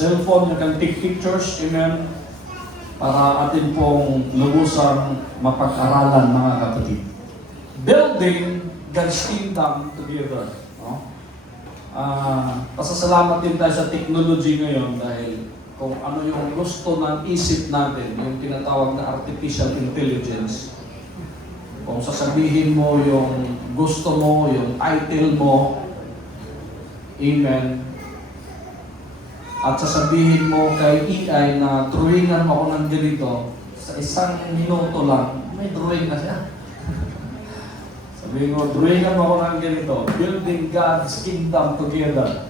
cellphone, you can take pictures, amen, para atin pong lubusang mapag-aralan, mga kapatid. Building God's kingdom together. No? Pasasalamat din tayo sa technology ngayon dahil kung ano yung gusto ng isip natin, yung tinatawag na artificial intelligence. Kung sasabihin mo yung gusto mo, yung title mo, amen, at sasabihin mo kay AI na drawingan mo ako ng ganito, sa isang minuto lang, may drawing na siya. Sabihin mo, drawingan mo ako ng ganito, building God's kingdom together.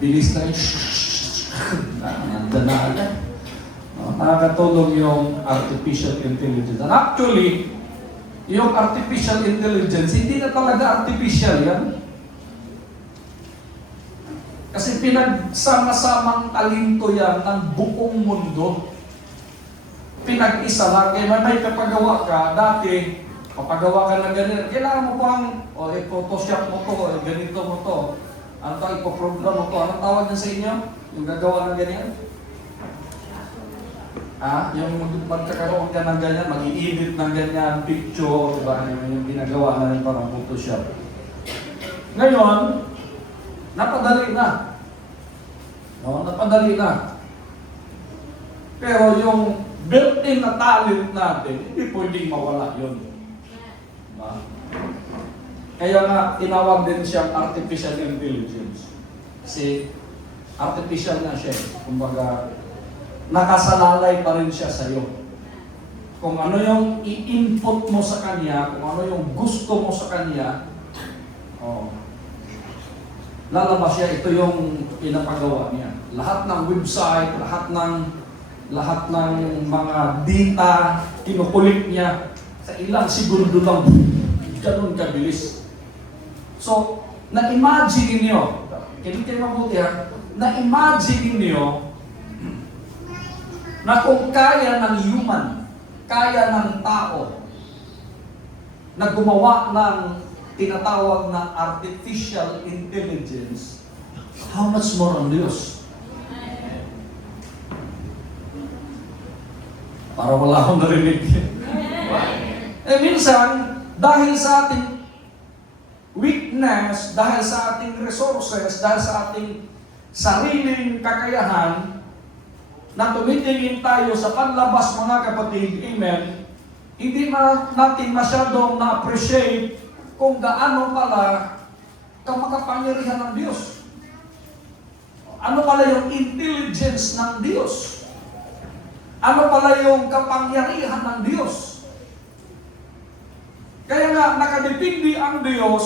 Bilis na yun. Nandun na agad. Nakakatulong yung artificial intelligence. And actually, yung artificial intelligence, hindi na talaga artificial yan. Kasi pinagsama-samang talento yan ng buong mundo. Pinag-isa lang. Kaya may kapagawa ka, dati, papagawa ka ng ganito. Kailangan mo pang, i-photoshop mo to, ganito mo to. Ano tawag, ipoprogram mo to. Anong tawag niya sa inyo? Yung gagawa ng ganyan? Yung magkakaroon ka ng ganyan, mag-i-edit ng ganyan, picture, diba? Yung ginagawa na rin parang Photoshop. Ngayon, napadali na. No, napadali na. Pero yung built-in na talent natin, hindi pwedeng mawala yun. Diba? Kaya nga, tinawag din siyang artificial intelligence. Kasi artificial na siya. Kumbaga, nakasalalay pa rin siya sa iyo. Kung ano yung i-input mo sa kanya, kung ano yung gusto mo sa kanya, lalabas siya, ito yung pinapagawa niya. Lahat ng website, lahat ng mga data, kinukulik niya sa ilang segundo lang. Ganun kabilis. So, na-imagine niyo, hindi kayo mabuti ha, na-imagine niyo na kung kaya ng human, kaya ng tao, na gumawa ng tinatawag na artificial intelligence, how much more ang Diyos? Para wala akong narinig. Minsan, dahil sa ating weakness, dahil sa ating resources, dahil sa ating sariling kakayahan, na tumitingin tayo sa panlabas, mga kapatid, amen, hindi natin masyadong na-appreciate kung gaano pala kamakapangyarihan ng Diyos. Ano pala yung intelligence ng Diyos? Ano pala yung kapangyarihan ng Diyos? Kaya nga, nakadepende ang Diyos,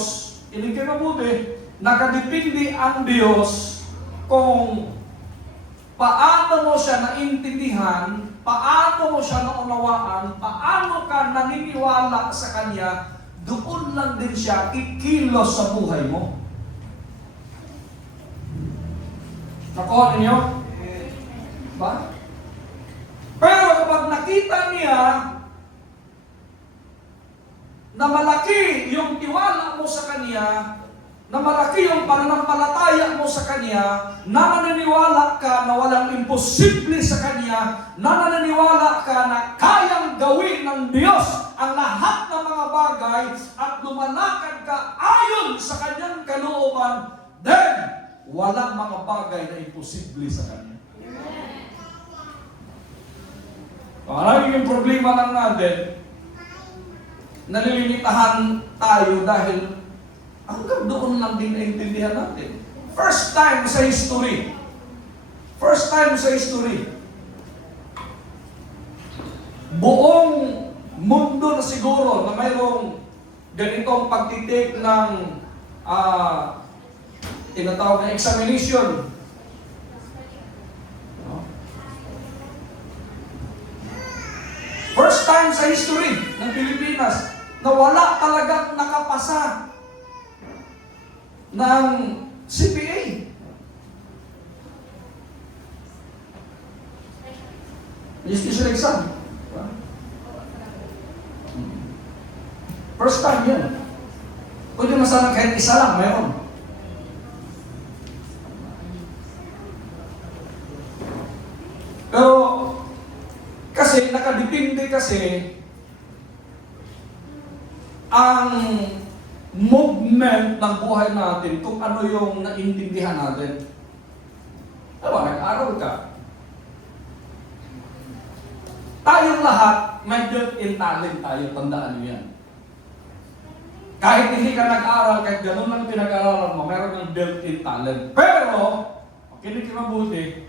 hindi kayo mabuti, nakadepende ang Diyos kung paano mo siya naintindihan, paano mo siya naunawaan, paano ka naniniwala sa Kanya, doon lang din siya kikilos sa buhay mo. Nakuha ninyo? Ba? Pero kapag nakita niya na malaki yung tiwala mo sa Kanya, na malaki yung pananampalataya mo sa Kanya, na naniniwala ka na walang imposible sa Kanya, na naniniwala ka na kayang gawin ng Diyos ang lahat ng mga bagay at lumalakad ka ayon sa Kanyang kalooban, then walang mga bagay na imposible sa Kanya. Parang yung problema lang natin, nalilimitahan tayo dahil hanggang doon lang din naintindihan natin. First time sa history. Buong mundo na siguro na mayroong ganitong pagtitik ng tinatawag na examination. First time sa history ng Pilipinas na wala talagang nakapasa ng CPA. Special exam. First time yan. Pwede na sana kahit isa lang, mayroon. kasi ang movement ng buhay natin kung ano yung naintindihan natin. Diba, nag-aral ka. Tayong lahat, may built-in talent tayo, tandaan niyo yan. Kahit hindi ka nag-aral, kahit ganun lang pinag-aralan mo, meron ng built-in talent. Pero, kinig ka mabuti,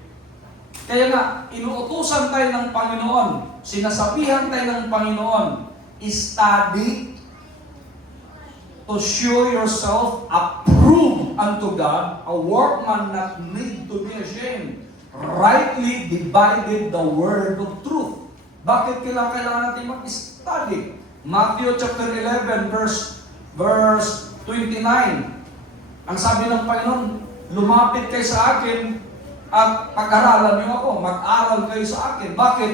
kaya nga, inuutusan tayo ng Panginoon, sinasabihan tayo ng Panginoon, study to show yourself approved unto God, a workman not need to be ashamed, rightly divided the word of truth. Bakit kailangan natin mag-study? Matthew chapter 11 verse 29. Ang sabi ng Panginoon, lumapit kayo sa akin at pag-aralan niyo ako, mag-aral kayo sa akin. Bakit?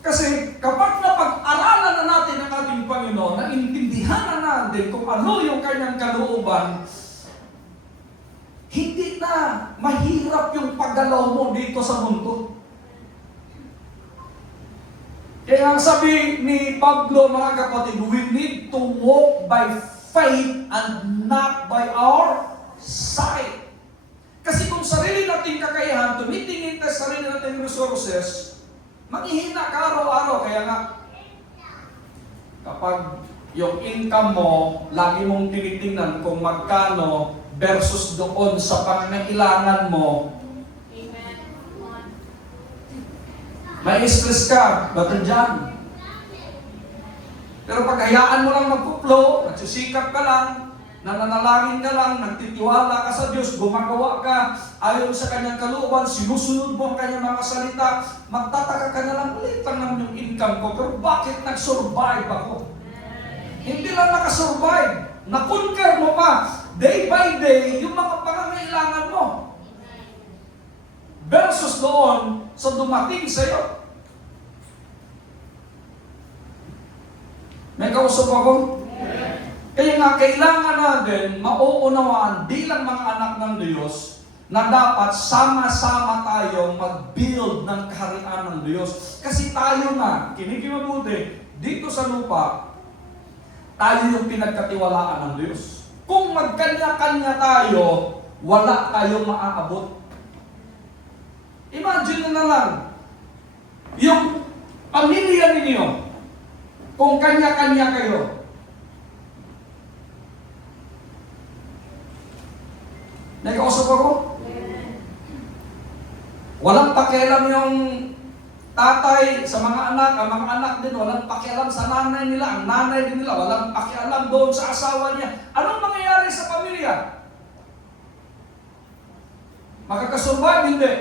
Kasi kapag napag-aralan na natin ang ating Panginoon, naintindihan na natin kung ano yung kanyang kalooban, hindi na mahirap yung paggalaw mo dito sa mundo. Kaya ang sabi ni Pablo, mga kapatid, we need to walk by faith and not by our sight. Kasi kung sarili nating kakayahan, tumitingin tayo sa sarili nating resources, maghihina ka araw-araw. Kaya nga, kapag yung income mo, lagi mong tinitingnan kung magkano versus doon sa pangangailangan mo, may stress ka, Brother John. Pero pag hayaan mo lang magpuplo, nagsisikap ka lang, nananalangin ka lang, nagtitiwala ka sa Diyos, gumagawa ka ayon sa kanyang kalooban, sinusunod mo ang kanyang mga salita, magtataka ka na lang, ulit lang naman yung income ko, pero bakit nag-survive ako? Hindi lang nakasurvive, na-conquer mo pa, day by day, yung mga pangangailangan mo. Versus doon sa dumating sa'yo. May kausap ako? Kaya nga, kailangan natin mauunawaan bilang mga anak ng Diyos na dapat sama-sama tayong mag-build ng kaharian ng Diyos. Kasi tayo na, kinig mabuti, dito sa lupa, tayo yung pinagkatiwalaan ng Diyos. Kung magkanya-kanya tayo, wala tayong maaabot. Imagine na lang, yung pamilya ninyo, kung kanya-kanya kayo, nag-usap ako? Walang pakialam yung tatay sa mga anak, ang mga anak din, walang pakialam sa nanay nila, ang nanay din nila, walang pakialam doon sa asawa niya. Anong mangyayari sa pamilya? Makakasurvive, hindi.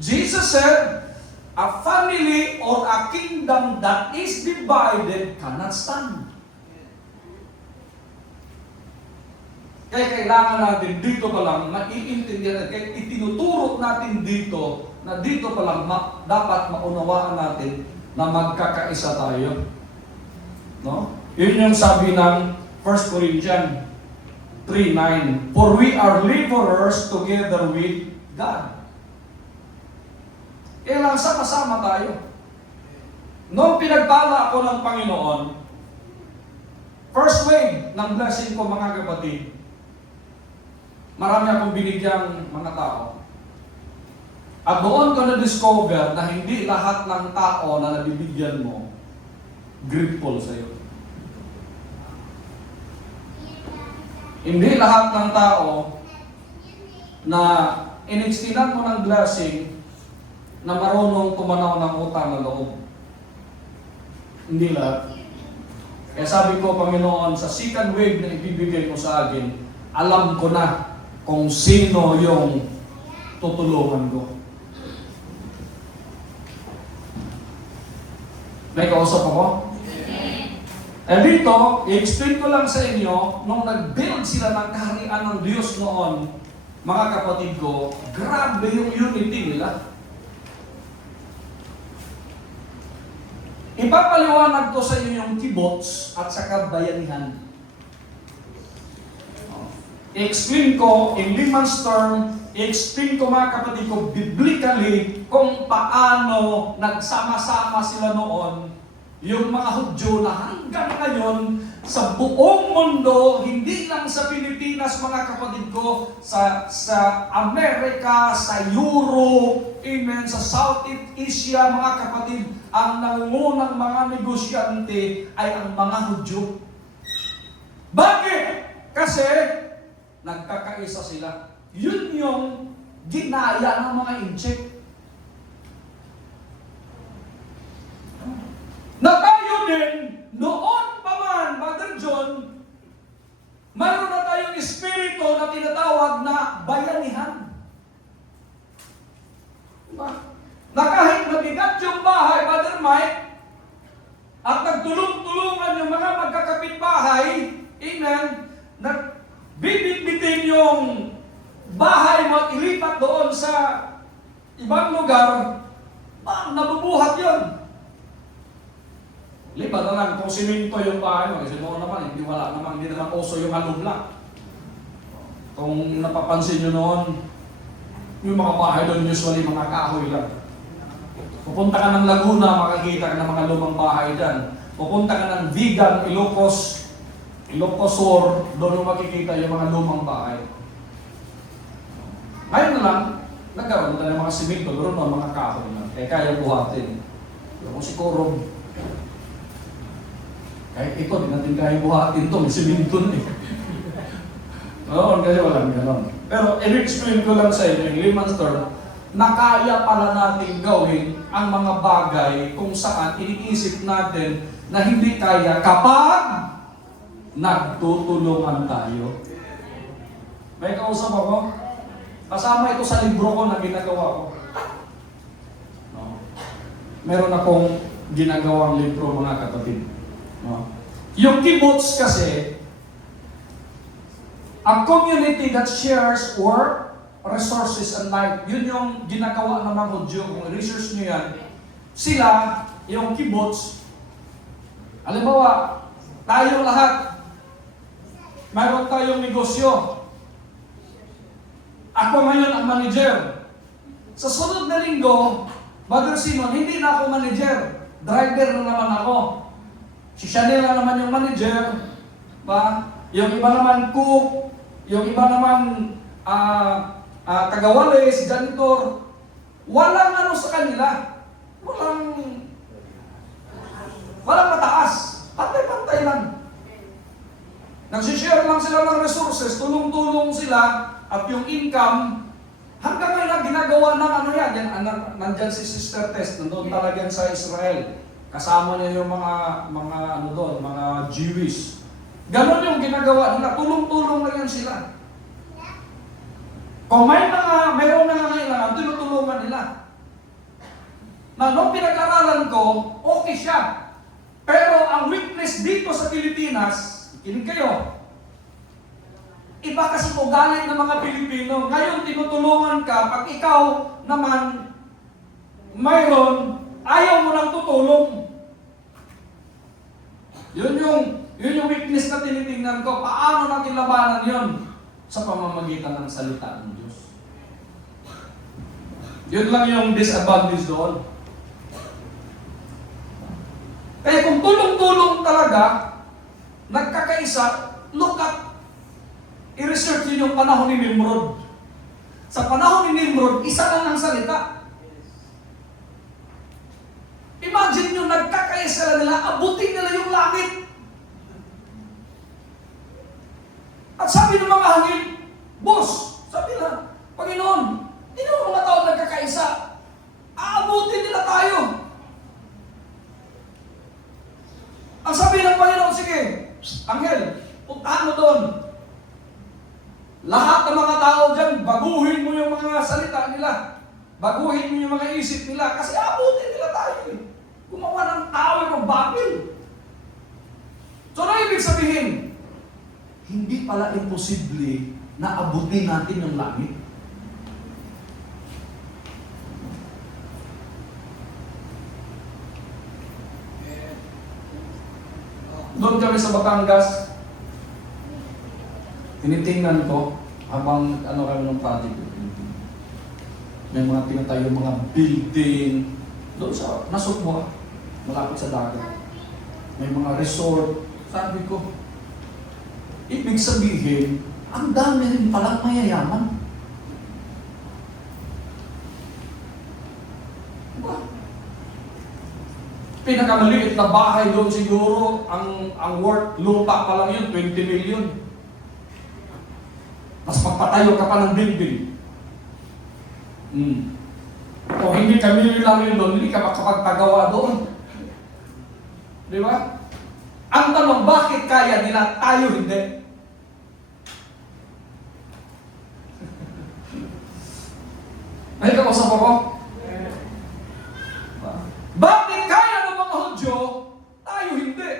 Jesus said, a family or a kingdom that is divided cannot stand. Kaya kailangan natin dito pa lang maiintindihan natin, kaya itinuturo natin dito na dito pa lang dapat maunawaan natin na magkakaisa tayo. No? Yun yung sabi ng 1 Corinthians 3:9, for we are laborers together with God. Kailangan sama-sama tayo. Noong pinagpala ako ng Panginoon, first wave ng blessing ko, mga kapatid, marami akong binigyang mga tao. At doon ko na-discover na hindi lahat ng tao na nabibigyan mo grateful sa iyo. Hindi lahat ng tao na inextinan mo ng blessing na marunong tumanaw ng utang na loob. Hindi lahat. Kaya sabi ko, Panginoon, sa second wave na ibibigay mo sa akin, alam ko na kung sino yung tutulungan ko. May kausap ako? Eh dito, i-explain ko lang sa inyo, nung nag-build sila ng kaharian ng Diyos noon, mga kapatid ko, grabe yung unity nila. Ipapaliwanag ko sa inyo yung kibots at saka bayanihan. I-explain ko in layman's term, i-explain ko mga kapatid ko biblically kung paano nagsama-sama sila noon yung mga Hudyo na hanggang ngayon sa buong mundo, hindi lang sa Pilipinas mga kapatid ko, sa Amerika, sa Europe, amen, sa Southeast Asia mga kapatid, ang nangungunang mga negosyante ay ang mga Hudyo. Bakit? Kasi nagkakaisa sila. Yun yung ginaya ng mga incheck. Na tayo din, noon pa man, Brother John, mayroon na tayong espiritu na tinatawag na bayanihan. Diba? Na kahit mabigat yung bahay, Brother Mike, at nagtulong-tulungan yung mga magkakapitbahay, amen, nagbibitbitin yung bahay mo at ilipat doon sa ibang lugar, nabubuhat yun. Liba na lang, kung siminto yung bahay mo, kasi noon naman, hindi naman uso yung alumla. Kung napapansin nyo noon, yung mga bahay doon usually mga kahoy lang. Pupunta ka ng Laguna, makikita ka ng mga lumang bahay dyan. Pupunta ka ng Vigan, Ilocos Sur, doon mo makikita yung mga lumang bahay. Ngayon na lang, nagkaroon na ng mga siminto, doon mga kahoy lang. Kaya buhatin. Yung siguro, kahit ito, di natin kaya buhatin ito, may siminto na eh. Oo, kasi walang gano'n. Pero i-explain ko lang sa inyo, yung layman's term, na kaya pala natin gawin ang mga bagay kung saan iniisip natin na hindi kaya kapag nagtutulungan tayo. May kausap ako, kasama ito sa libro ko na ginagawa ko. No? Meron akong ginagawang libro mga kapatid. No? Yung kibbutz kasi, a community that shares work, resources, and life. Yun yung ginagawa ng mga Hudyo. Kung research nyo yan, sila, yung kibbutz, halimbawa, tayo lahat, mayroon tayong negosyo. Ako ngayon ang manager. Sa sunod na linggo, Brother Simon, hindi na ako manager. Driver na naman ako. Si Chanel na naman yung manager, ba? Yung iba naman cook, yung iba naman tagawalis, janitor. Walang ano sa kanila. Walang mataas. Pantay-pantay lang. Nagsishare lang sila ng resources, tulong-tulong sila, at yung income, hanggang ngayon ginagawa ng ano yan. Nandyan si Sister Tess, nandun talaga sa Israel. Kasama niya yung mga ano doon, mga Jewish. Ganon yung ginagawa nila, tulong-tulong na yan sila. Kung mayroong nangangailangan, tinutulungan nila. Na nung pinag-aralan ko, okay siya. Pero ang weakness dito sa Pilipinas, kinig kayo, iba kasi ugali ng mga Pilipino. Ngayon, tinutulungan ka, pag ikaw naman mayroon, ayaw mo lang tutulong. Yun yung weakness na tinitingnan ko. Paano natin labanan yun? Sa pamamagitan ng salita ng Diyos. Yun lang yung disadvantage doon. Kaya kung tulong-tulong talaga, nagkakaisa, look at, i-research yun yung panahon ni Nimrod. Sa panahon ni Nimrod, isa lang ang salita. Imagine nyo, nagkakaisa nila, abutin nila yung langit. At sabi ng mga hangin, boss, sabi na, Panginoon, hindi naman mga tao nagkakaisa. Aabutin nila tayo. Ang sabi ng Panginoon, sige, Anghel, puntahan mo doon. Lahat ng mga tao dyan, baguhin mo yung mga salita nila. Baguhin mo yung mga isip nila. Kasi aabutin nila tayo eh. Gumawa ng tao ng Babel. So, ano ibig sabihin? Hindi pala imposible na abutin natin yung langit. Doon kami sa Batangas. tinitingnan ko habang ano kami ng project. May mga tinatayo mga building doon sa Nasugbo, malapit sa dagat. May mga resort. Sabi ko, ibig sabihin, ang dami rin palang mayayaman. Diba? Pinakamaliit na bahay doon siguro, ang worth lupa pa lang yun, 20 million. Mas magpatayo ka pa ng building. O hindi ka million lang yun doon, hindi ka makapagpagawa doon. Di ba? Ang tanong, bakit kaya nila, tayo hindi? Ay, kausap ako? Bakit kaya ng mga Hudyo, tayo hindi?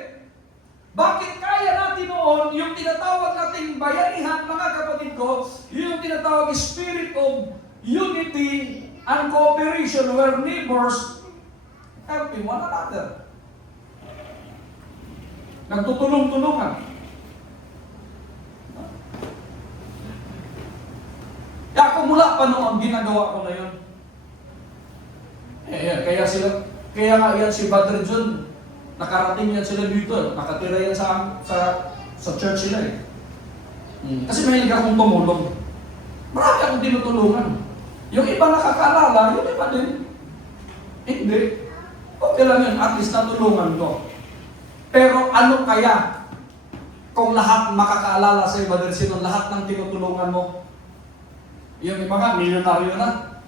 Bakit kaya natin noon, yung tinatawag nating bayanihan, mga kapatid ko, yung tinatawag spirit of unity and cooperation where neighbors helping one another. Nagtutulong-tulungan. Kaya kung mula pa noon, ginagawa ko na yun. Kaya nga yan si Brother John, nakarating yan sila dito, nakatira yan sa church nila eh. Kasi mahilig akong tumulong. Marami akong tinutulungan. Yung iba nakakaalala, yung iba din. Hindi. Okay lang yun, at least natulungan ko. Pero ano kaya kung lahat makakaalala sa iba din sino, lahat ng tinutulungan mo? Yung iba nga, milyonaryo na.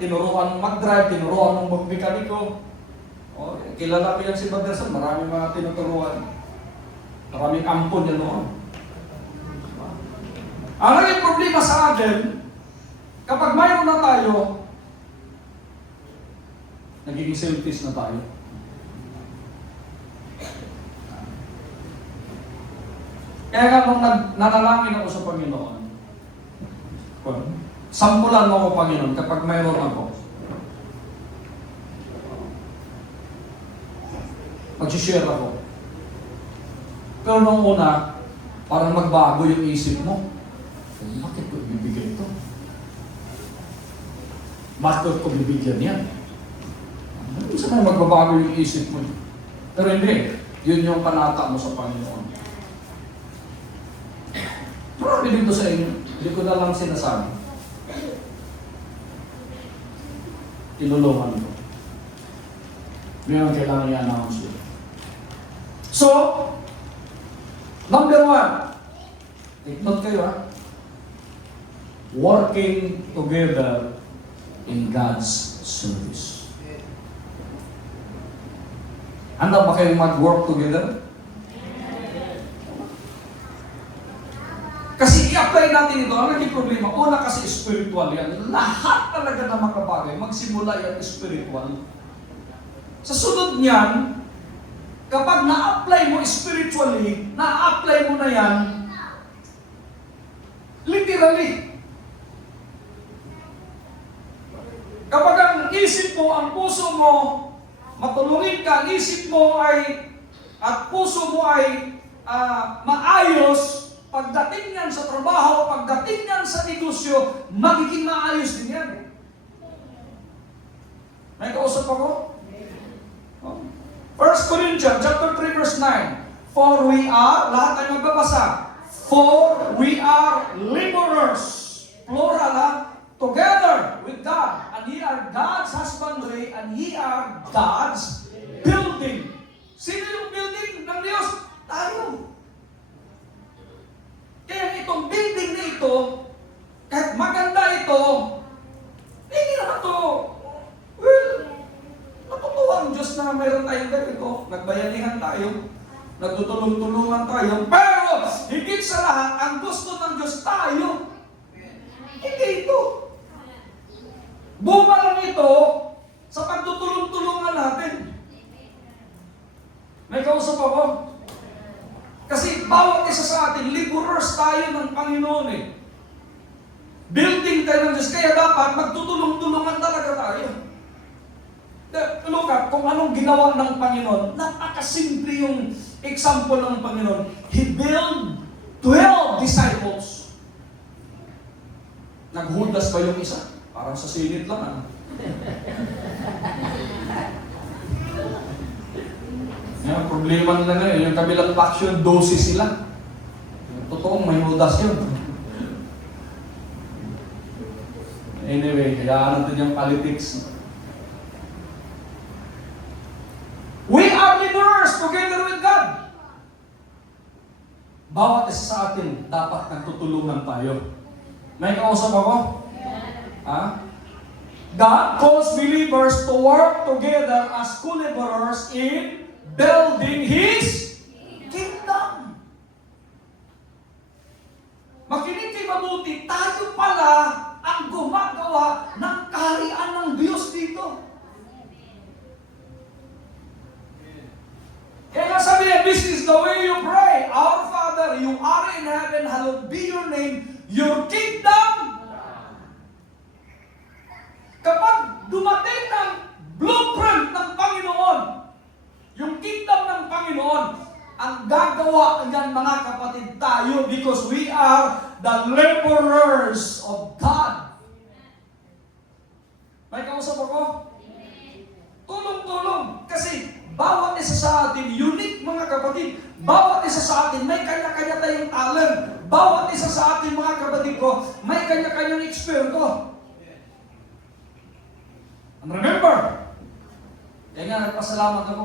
Tinuruan mong mag-drive, tinuruan mong magmekaniko. O, kilala ko yan si Baderson, maraming mga tinuturuan. Maraming ampon yan noon. Ang naging problema sa atin, kapag mayroon na tayo, nagiging selfish na tayo. Kaya nga nung nanalangin ako sa Panginoon, sampulan mo ako, Panginoon, kapag mayroon ako. Mag-share ako. Pero nung una, parang magbago yung isip mo. Bakit ko ibibigay ito? Bakit ko bibigyan yan? Saan na magbabago yung isip mo? Pero hindi. Yun yung panata mo sa Panginoon. Marami dito sa inyo. Hindi ko na lang sinasabi. Tinulungan ko. Ngayon kailangan i-announce yun. So, number 1, take note kayo ha, working together in God's service. Handa ba kayong mag-work together? Kasi i-apply natin ito, ang naging problema, una kasi spiritual yan. Lahat talaga na makabagay, magsimula yan spiritual. Sa sunod niyan, kapag na-apply mo spiritually, na-apply mo na yan, literally. Kapag ang isip mo, ang puso mo, matulungin ka, ang isip mo ay, at puso mo ay maayos, pagdating yan sa trabaho, pagdating yan sa negosyo, magiging maayos din yan. May kausap ako? 1 Corinthians chapter 3 verse 9. For we are, lahat tayo magbabasa, for we are laborers, plural together with God, and ye are God's husbandry, and ye are God's building. Sino yung building ng Diyos? Tayo. Kaya itong building na ito, kahit maganda ito, hindi naman ito, well, natutuwa ang Diyos na mayroon tayong ganito. Nagbayanihan tayo, nagtutulong-tulungan tayo, pero higit sa lahat, ang gusto ng Diyos tayo. Hindi ito. Bunga lang ito sa pagtutulong-tulungan natin. May kausap ako. Kasi bawat isa sa atin, laborers tayo ng Panginoon eh. Building tayo ng Diyos, kaya dapat magtutulong-tulungan talaga tayo. Look at kung anong ginawa ng Panginoon, napakasimple yung example ng Panginoon. He built 12 disciples. Naghudas ba yung isa? Parang sa sinit lang, ano? Yung problema nila ngayon, yung kabilang faction, 12 sila. Totoong may hudas yun. Anyway, kaya natin yung politics. We are laborers together with God. Bawat isa sa atin, dapat nagtutulungan tayo. May kausap ako? Ha? God calls believers to work together as co-laborers in building His kingdom. Makinig kay mabuti, tayo pala ang gumagawa ng kaharian ng Diyos dito. Kaya nga sabi niya, this is the way you pray. Our Father, you are in heaven, hallowed be your name, your kingdom. Kapag dumating ng blueprint ng Panginoon, yung kingdom ng Panginoon, ang gagawa niyan mga kapatid tayo because we are the laborers of God. May kausap ako? Tulong-tulong. Kasi bawat isa sa atin, unique mga kapatid, bawat isa sa atin, may kanya-kanya tayong talent. Bawat isa sa atin mga kapatid ko, may kanya-kanyang eksperto. And remember, kaya nga nagpasalamat ako,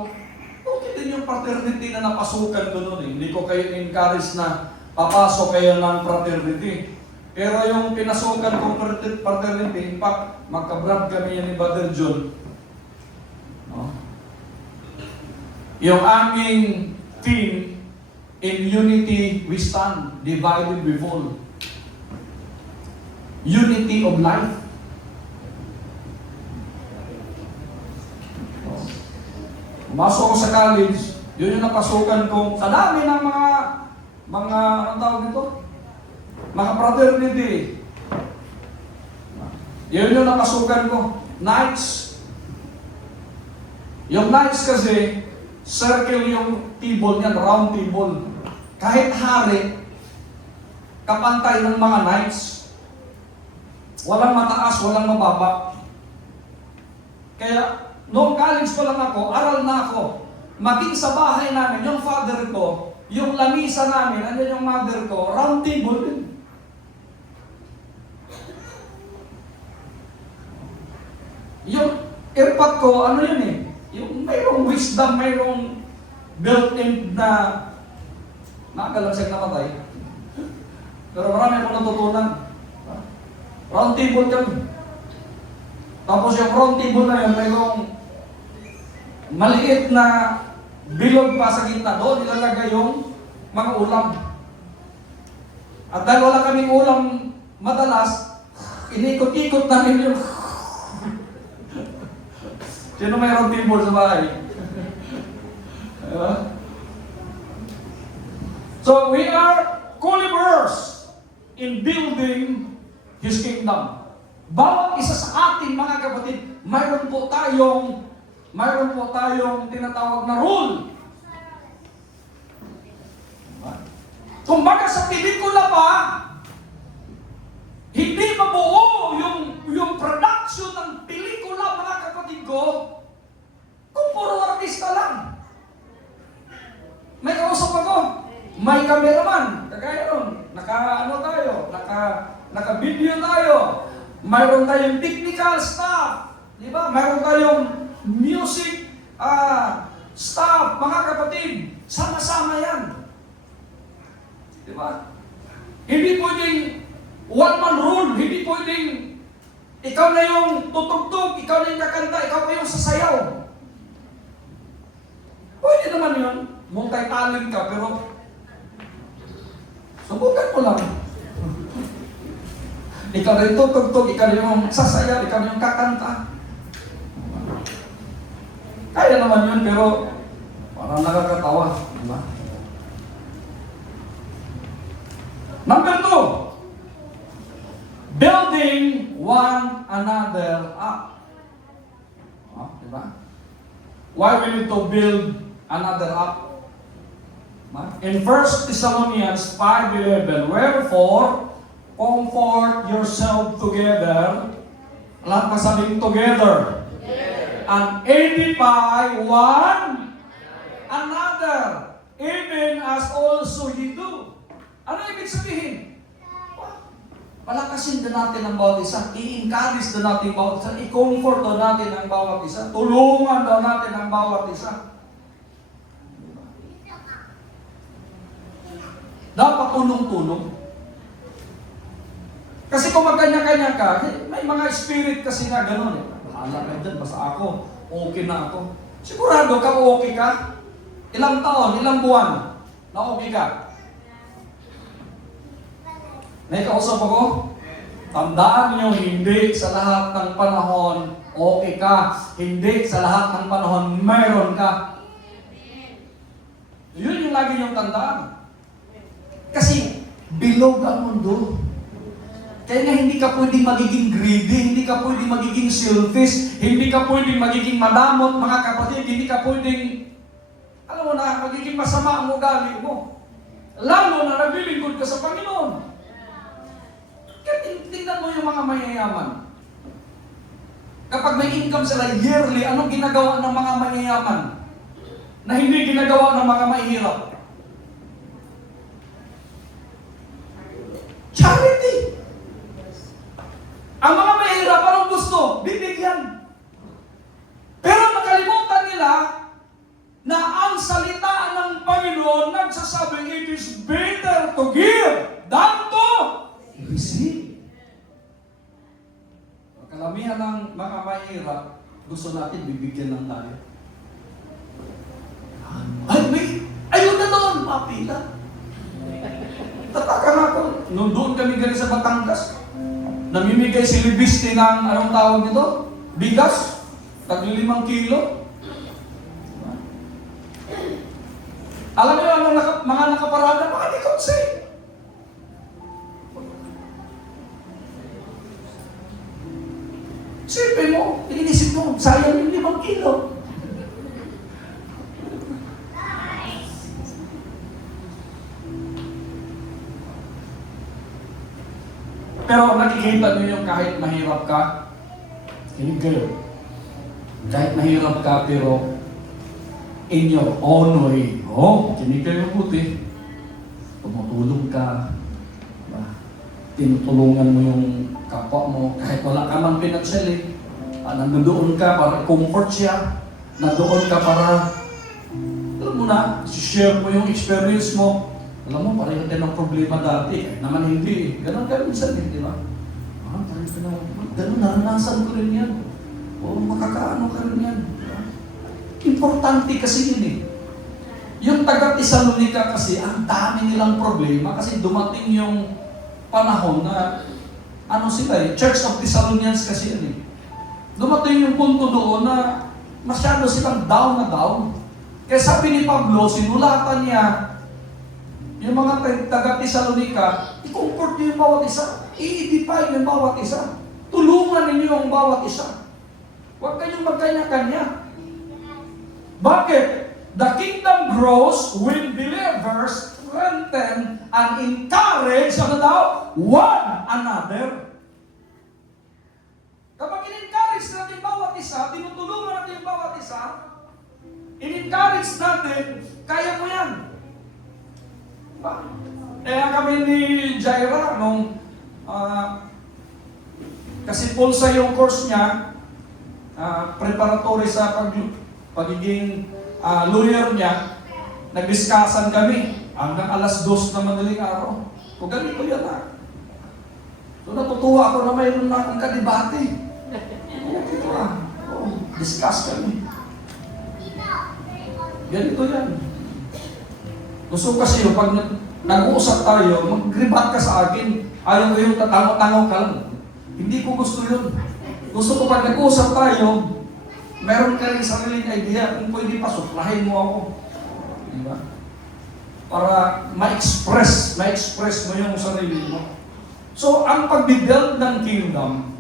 okay din yung fraternity na napasukan ko noon eh. Hindi ko kayo encourage na papasok kayo ng fraternity. Pero yung pinasukan kong fraternity, in fact, magka-brand kami yan ni Brother John. No? Yung aming team, in unity we stand, divided we fall. Unity of life. Pumasok ko sa college, yun yung napasukan kong sa dami ng mga anong tawag dito? Mga fraternity. Yun yung napasukan ko. Knights. Yung Knights kasi, circle yung table niyan, round table. Kahit hari, kapantay ng mga Knights. Walang mataas, walang mababa. Kaya, noong college pa lang ako, aral na ako. Maging sa bahay namin, yung father ko, yung lamisa namin, ano yung mother ko, round table din. Yung airpot ko, ano yun eh, yung mayroong wisdom, mayroong built-in na nakakalang siyang namatay. Pero marami akong natutunan. Round table kami. Tapos yung round table na yun, mayroong maliit na bilog pa sa gitna. Doon ilalagay yung mga ulam. At dahil wala kaming ulam madalas, inikot-ikot namin yung sino mayroong table sa bahay? So we are co-laborers in building His kingdom. Bawat isa sa atin mga kapatid, mayroon po tayong tinatawag na rule. Kumbaga sa pelikula pa, hindi mabuo yung production ng pelikula mga kapatid ko kung puro artista lang. May kausap ako, may cameraman, kagaya ron, naka-video tayo, mayroon tayong technical staff, di ba? Mayroon tayong music staff, mga kapatid, sama-sama yan. Di ba? Hindi pwedeng one-man rule, hindi pwedeng ikaw na yung tutugtog, ikaw na yung kakanta, ikaw pa yung sasayaw. Pwede naman yun, multi-talent ka, pero subukan mo lang. Ikaw na yung tutugtog, ikaw na yung sasayaw, ikaw na yung kakanta. Kaya naman yun, pero parang nakakatawa. Diba? Number 2, building one another up. Diba? Why we need to build another up? In 1 Thessalonians 5:11, wherefore, Comfort yourself together. Lahat masabing together. And edify one another. Even as also ye do. Ano ibig sabihin? Palakasin din natin ang bawat isa. I-encourage din natin ang bawat isa. I-comfort din natin ang bawat isa. Tulungan din natin ang bawat isa. Dapat tulong-tulong. Kasi kung magkanya-kanya ka, may mga spirit kasi na gano'n eh. Bahala ka dyan, basta ako, okay na ako. Sigurado ka okay ka? Ilang taon, ilang buwan na okay ka? May kausap ako? Tandaan niyo, hindi sa lahat ng panahon okay ka. Hindi sa lahat ng panahon mayroon ka. Yun yung lagi niyong tandaan. Kasi bilog ang mundo. Kaya nga hindi ka pwedeng magiging greedy, hindi ka pwedeng magiging selfish, hindi ka pwedeng magiging madamot, mga kapatid, hindi ka pwedeng, alam mo na, magiging masama ang ugali mo. Lalo na naglilingkod ka sa Panginoon. Kaya tingnan mo yung mga mayayaman. Kapag may income sila yearly, anong ginagawa ng mga mayayaman na hindi ginagawa ng mga mahihirap? Charity! Ang mga mahirap, anong gusto? Bibigyan. Pero nakalimutan nila na ang salita ng Panginoon nagsasabing, it is better to give than to receive. Kalamihan ng mga mahirap, gusto natin bibigyan ng tayo. Ay, may ayun na doon, mapila. Tataka nga ako, nung doon kami galing sa Batangas, namimigay si Libiste ng, anong tawag nito? Bigas, 5 kilo. Alam niyo ang mga nakaparada, mga likotse. Sipin mo, inisip mo, sayang yung 5 kilo. Pero nakikita niyo yung kahit mahirap ka, kinig kayo. Kahit mahirap ka, pero in your own way, kinig kayo buti. Tumutulong ka, diba? Tinutulungan mo yung kapwa mo, kahit wala ka man pinansyal eh. Nandoon ka para comfort siya, nandoon ka para, alam mo na, share mo yung experience mo. Alam mo, pareho tayo ng problema dati. Naman hindi eh. Ganon ka minsan eh, di ba? Pareho ka na. Ganon, naranasan ko rin yan. O, makakaano ka rin yan. Diba? Importante kasi yun eh. Yung taga-Tesalonica kasi, ang dami nilang problema kasi dumating yung panahon na, ano sila eh, Church of Thessalonians kasi yun eh. Dumating yung punto doon na masyado silang down na down. Kaya sabi ni Pablo, sinulatan niya, yung mga taga-Tesalonica, i-comfort niyo yung bawat isa. I-edify yung bawat isa. Tulungan ninyo yung bawat isa. Huwag kayong magkanya-kanya. Bakit? The kingdom grows when believers strengthen and encourage one another. Kapag in-encourage natin bawat isa, tinutulungan natin yung bawat isa, in-encourage natin, kaya mo yan. Kaya kami ni Jaira, nung kasi pulsa yung course niya, preparatory sa pagiging lawyer niya, nag-discussan kami hanggang alas 2 na madaling araw. O ganito yan So natutuwa ako na mayroon na akong kadibate. Ganito discuss kami. Ganito yan. Gusto kasi yung pag nag-uusap tayo, mag-rebat ka sa akin, ayaw ko yung tatango-tango ka lang. Hindi ko gusto yun. Gusto ko pag nag-uusap tayo, meron ka rin sariling idea kung pwede pa, suplahin mo ako. Diba? Para ma-express mo yung sarili mo. So, ang pag-build ng kingdom,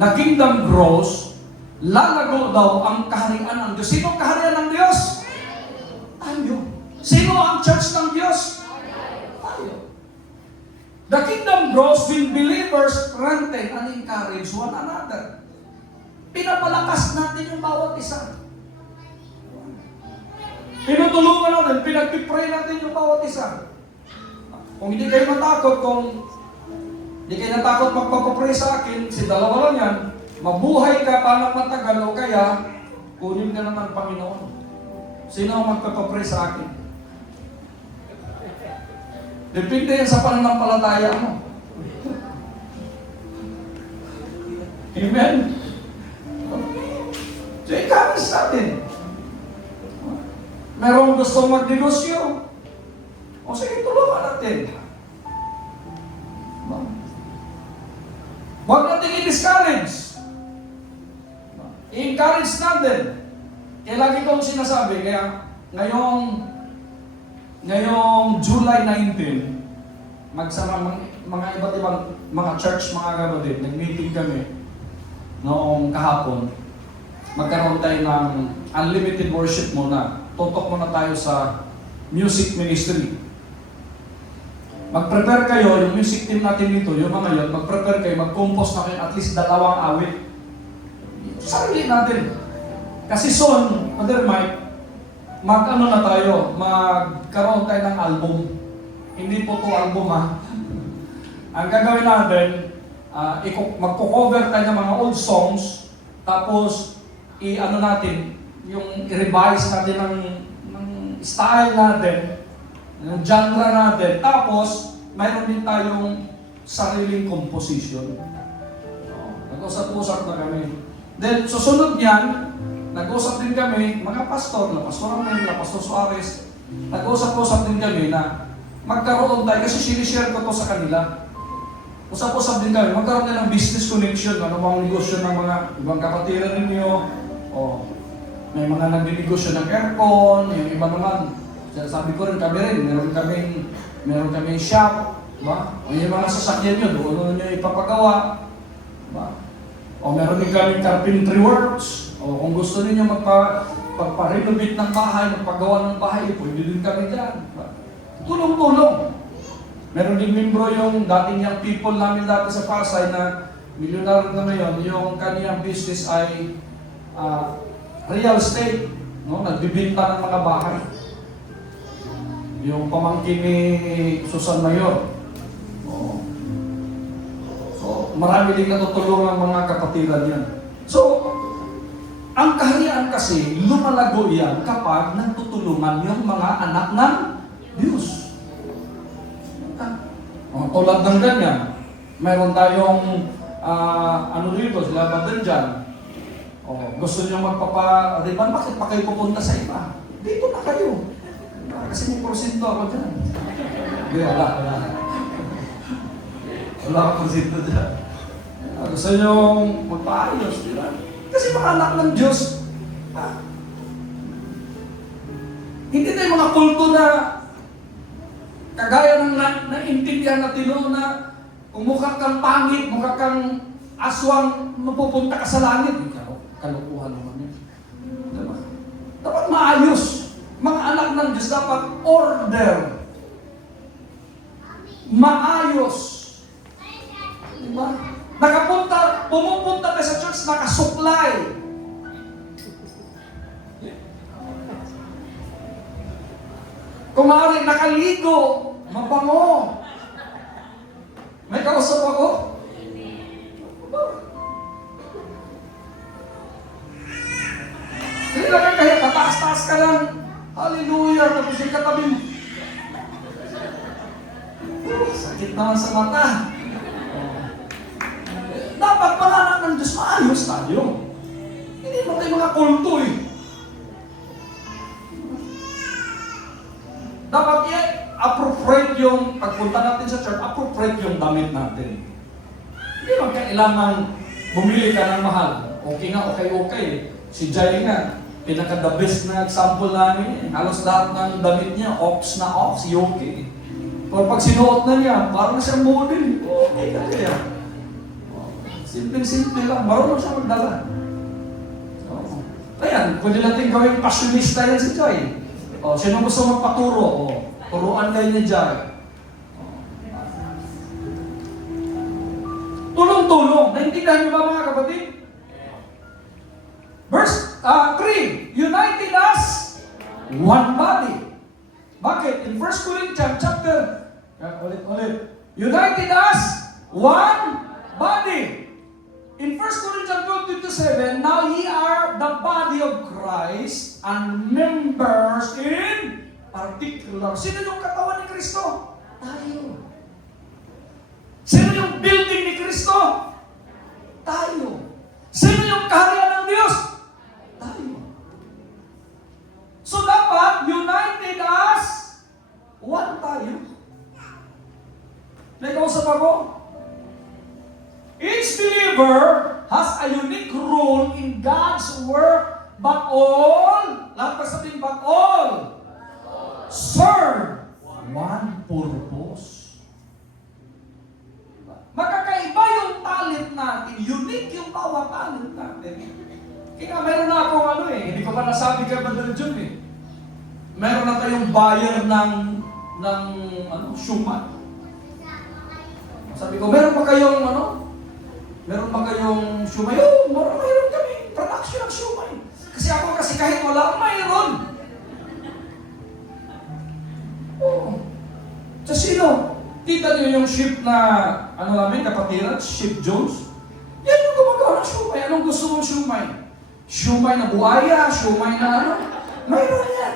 the kingdom grows, lalago daw ang kaharian ng Diyos. Sino ang kaharian ng Diyos? Tayo. Sino ang church ng Diyos? Tayo. The kingdom grows when believers strengthen and encourage one another. Pinapalakas natin yung bawat isa. Pinutulungan natin, pinagpipray natin yung bawat isa. Kung hindi kayo natakot, hindi kayo natakot magpapapray sa akin, si dalawa lang yan, mabuhay ka para matagal o kaya kunin ka na ng Panginoon. Sino ang magpapapray sa akin? Depende yan sa pananampalataya mo. Amen? So, encourage natin. Merong gusto magnegosyo. O sige, tulungan natin. Huwag natin i-discourage. I-encourage natin. Kaya lagi kong sinasabi, kaya ngayong July 19, magsama mga iba't ibang mga church, mga kapatid, nag-meeting kami noong kahapon. Magkaroon tayo ng unlimited worship muna. Tutok muna tayo sa music ministry. Mag-prepare kayo, yung music team natin dito, yung mga yun, mag-prepare kayo, mag-compose na kayo at least 2 awit. Sarili natin. Kasi soon, Brother Mike, mag-ano na tayo, magkaroon tayo ng album. Hindi po to album ha. Ang gagawin natin, magko-cover tayo ng mga old songs, tapos i-ano natin, yung i-revise natin ng style natin, ng genre natin, tapos mayroon din tayong sariling composition. Nag-usap-usap na kami. Then, susunod niyan, nag-usap din kami, mga pastor, na Pastor Amel, na Pastor Suarez, nag-usap-usap din kami na magkaroon tayo, kasi sinishare ko to sa kanila. Usap-usap din kami, magkaroon tayo ng business connection, ano bang negosyo ng mga ibang kapatiran ninyo, may mga nagdinegosyo ng aircon, yung iba naman, sabi ko rin kami rin, meron kaming shop, diba? O yung mga sasakyan nyo, doon nyo ipapagawa, diba? O meron din kaming carpentry works, o kung gusto niyo magpa-renovate ng bahay, magpagawa ng bahay, pwede din kami dyan. Diba? Tulong-tulong. Meron din membro yung dating young people namin dati sa Pasay na milyonaryo na ngayon, yung kaniyang business ay real estate, no? Nagbibinta ng mga bahay. Yung pamangkin ni Susan Mayor. So, marami din natutulungan mga kapatiran yan. So, ang kaharian kasi, lumalago yan kapag nagtutulungan yung mga anak ng Diyos. Tulad ng ganyan, mayroon tayong ano dito, sila ba din dyan? Gusto nyo magpapariban, bakit pa kayo pupunta sa iba? Dito na kayo. Kasi may porsyento ako dyan. Hindi, wala. Wala akong porsyento dyan. Gusto nyo magpaayos, di ba? Kasi mga anak ng Diyos, hindi tayo mga kulto na kagaya ng naintindihan natin noon na kung mukha kang pangit, mukha kang aswang, mapupunta ka sa langit. Kalukuhan naman yun. Diba? Dapat maayos. Mga anak ng Diyos dapat order. Maayos. Diba? Pumupunta ka sa church, nakasuklay. Kung maaari, nakaligo, mabango. May kausap ako? Hindi na ka kaya, kataas-taas ka lang. Hallelujah, tapos yung katabi mo. Sakit naman sa mata. Dapat mga anak ng Diyos, maayos tayo. Hindi mo tayo mga kulto eh. Dapat appropriate yung, pagpunta natin sa church, appropriate yung damit natin. Hindi mo kailangan bumili ka ng mahal. Okay nga, okay. Si Jai nga, pinaka-the best na example namin. Halos lahat ng damit niya, ox na ox, yoke. Pero pag sinuot na niya, parang na siyang model. Okay ka kaya. Simple lang, marunong siya magdala. Ayan, pwede natin gawing passionista yan si Jai. Sino gusto magpaturo? Turuan kayo ni Jai. Naintindihan niyo ba mga kapatid? Verse 3, united as one body. Bakit? In 1 Corinthians chapter, ulit. United as one body. In 1 Corinthians 12:27, now ye are the body of Christ and members in particular. Sino yung katawan ni Kristo? Tayo. Sino yung building ni Kristo? Tayo. Sino yung kaharian ng Diyos? Tayo. So dapat united as one tayo. May kausap ako? Each believer has a unique role in God's work, but all, lahat pa sabihin, but all serve one purpose. Magkakaiba yung talent natin, unique yung bawat talent natin. Kaya meron na akong hindi ko pa nasabi kay Brother John Meron na tayong buyer ng shumat. Sabi ko, meron pa kayong shumay? Mayroon kami. Production ng shumay. Kasi kahit wala, mayroon. Sa sino? Kita niyo yung ship na, namin, kapatiran, Ship Jones? Yan yung gumagawa ng shumay. Anong gusto mong shumay? Shumay na buhaya, shumay na mayroon yan.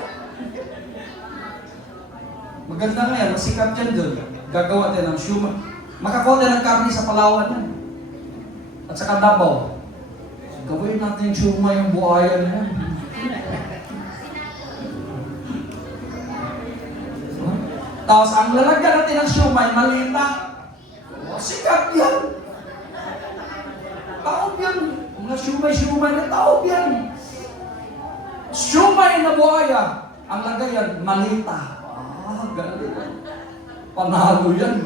Maganda nga yan, masikat yan doon. Gagawa tayo ng shumay. Makakuha tayo ng karne sa Palawan yan. At saka Davao. Gawin natin yung shumay yung buhaya na yan. Tapos ang lalagyan natin ng shumay, malita. Sikat yan. Taob yan. Mga shumay na taob yan. Shumay na buhaya. Ang lagayan, malita. Galing. Panalo yan.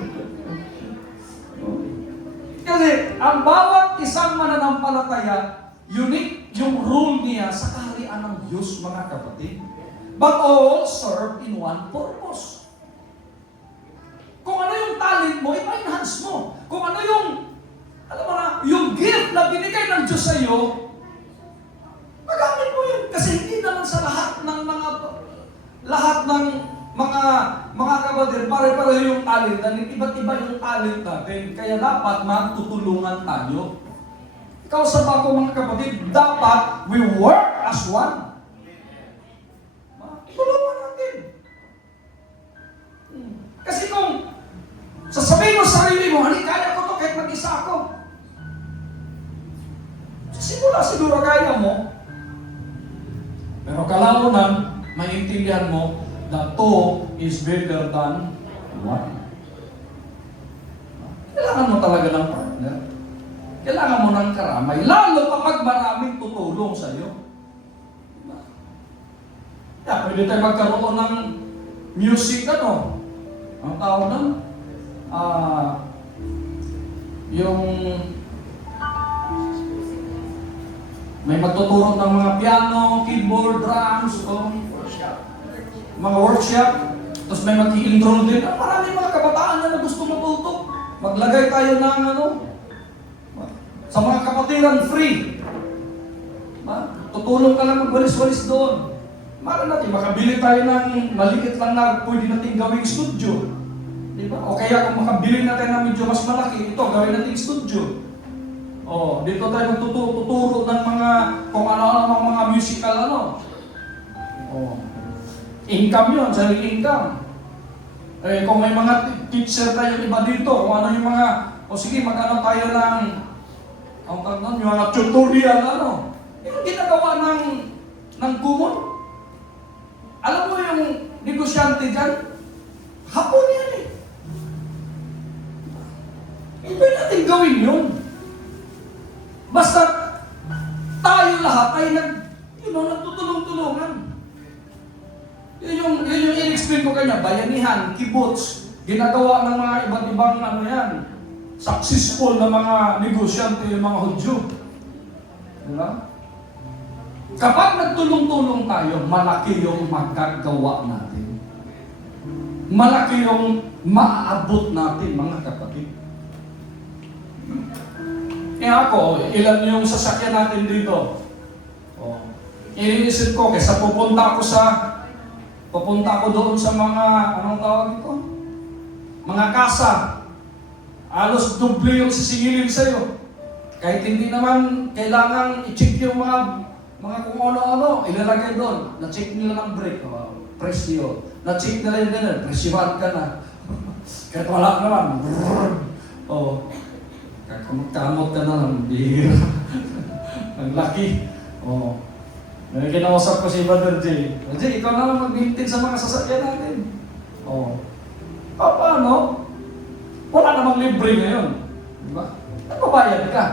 Kasi ang bawat isang mananampalataya, unique yung role niya sa kaharian ng Diyos, mga kapatid. But all serve in one purpose. Kung ano yung talent mo, ipa-enhance mo. Kung ano yung gift na binigay ng Diyos sa iyo, magamit mo yun. Kasi hindi naman sa lahat ng mga kapatid, pare-pareho yung talent, iba't iba yung talent natin. Kaya dapat magtutulungan tayo. Ikaw sa bako mga kapatid, dapat we work as one. Tulungan natin. Kasi kung sasabihin mo sa sarili mo, kaya ko to kahit mag-isa ako. Sa simula siguro kaya mo, pero kalaunan, maintindihan mo, the two is better than one. Kailangan mo talaga ng partner. Kailangan mo ng karamay. Lalo kapag maraming tutulong sa iyo. Kaya pwede tayo magkaroon ng music, ang tawag nun? Yung may magtuturo ng mga piano, keyboard, drums, mga workshop, tapos may mag-i-intro din. Maraming mga kabataan na gusto matuto. Maglagay tayo ng sa mga kapatiran, free. Tutulong ka lang magwalis-walis doon. Mara natin, makabili tayo ng maliit lang na pwede natin gawing studio. Diba? O kaya kung makabili natin ng medyo mas malaki, ito, gawin natin studio. Dito tayo magtuturo ng mga, kung ano-ano mga musical, income yun, sariling income. Kung may mga teacher tayo iba dito, kung ano yung mga, sige, mag-ano tayo ng, yung mga tutorial, yung ginagawa ng kumon. Alam mo yung negosyante dyan? Hapon yan Pwede natin gawin yun. Basta tayo lahat ay nagtutulong-tulungan. Yun yung in-explain ko kanya, bayanihan, kibbutz, ginagawa ng mga iba't ibang successful na mga negosyante, yung mga Hudyo. Diba? Kapag nagtulong-tulong tayo, malaki yung magagawa natin. Malaki yung maaabot natin, mga kapatid. Eh ako, ilan yung sasakyan natin dito? Oh. Iniisip ko, kaysa pupunta ako doon sa mga, anong tawag ito? Mga kasa. Alos doble yung sisingilin sa'yo. Kahit hindi naman kailangan i-check yung mga kung ano-ano, ilalagay doon. Na-check nila ng brake, presyo. Na-check nila yung ganun, presyohan ka na. Kahit wala naman. Oh. Kamot ka na ng bihira. Ang laki. Oh. May kinausap ko si Brother J. J, ikaw na lang mag-maintain sa mga sasakyan natin. Oh. Paano? Wala namang libre ngayon. Diba? Nagbabayad ka.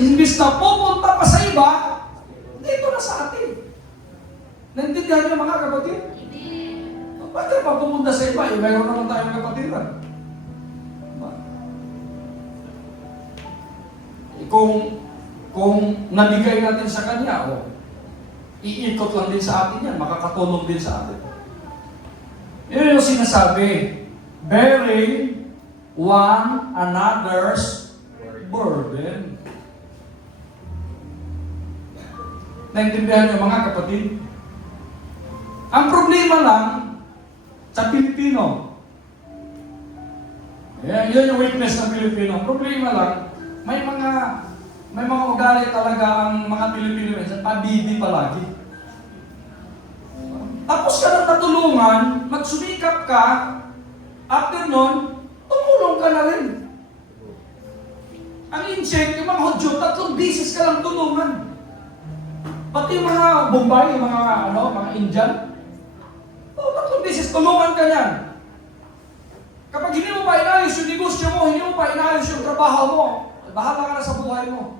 Imbis na pupunta pa sa iba, dito na sa atin. Naintindihan niyo mga kapatid? Bakit pa pumunta sa iba? Mayroon naman tayong kapatiran. Diba? Kung nabigay natin sa Kanya, iikot lang din sa atin yan, makakatulong din sa atin. Yun yung sinasabi, bearing one another's burden. Naintindihan niyo mga kapatid? Ang problema lang sa Pilipino, yun yung weakness ng Pilipino. Ang problema lang, may mga ugali talaga ang mga Pilipino minsan, pabidi palagi. Tapos ka ng natulungan, magsumikap ka, after nun, tumulong ka na rin. Ang insect, yung mga Hudyo, 3 beses ka lang tulungan. Pati yung mga Bombay, yung mga Indian, 3 beses tulungan ka yan. Kapag hindi mo pa inayos yung negosyo mo, hindi mo pa inayos yung trabaho mo, bahala ka na sa buhay mo.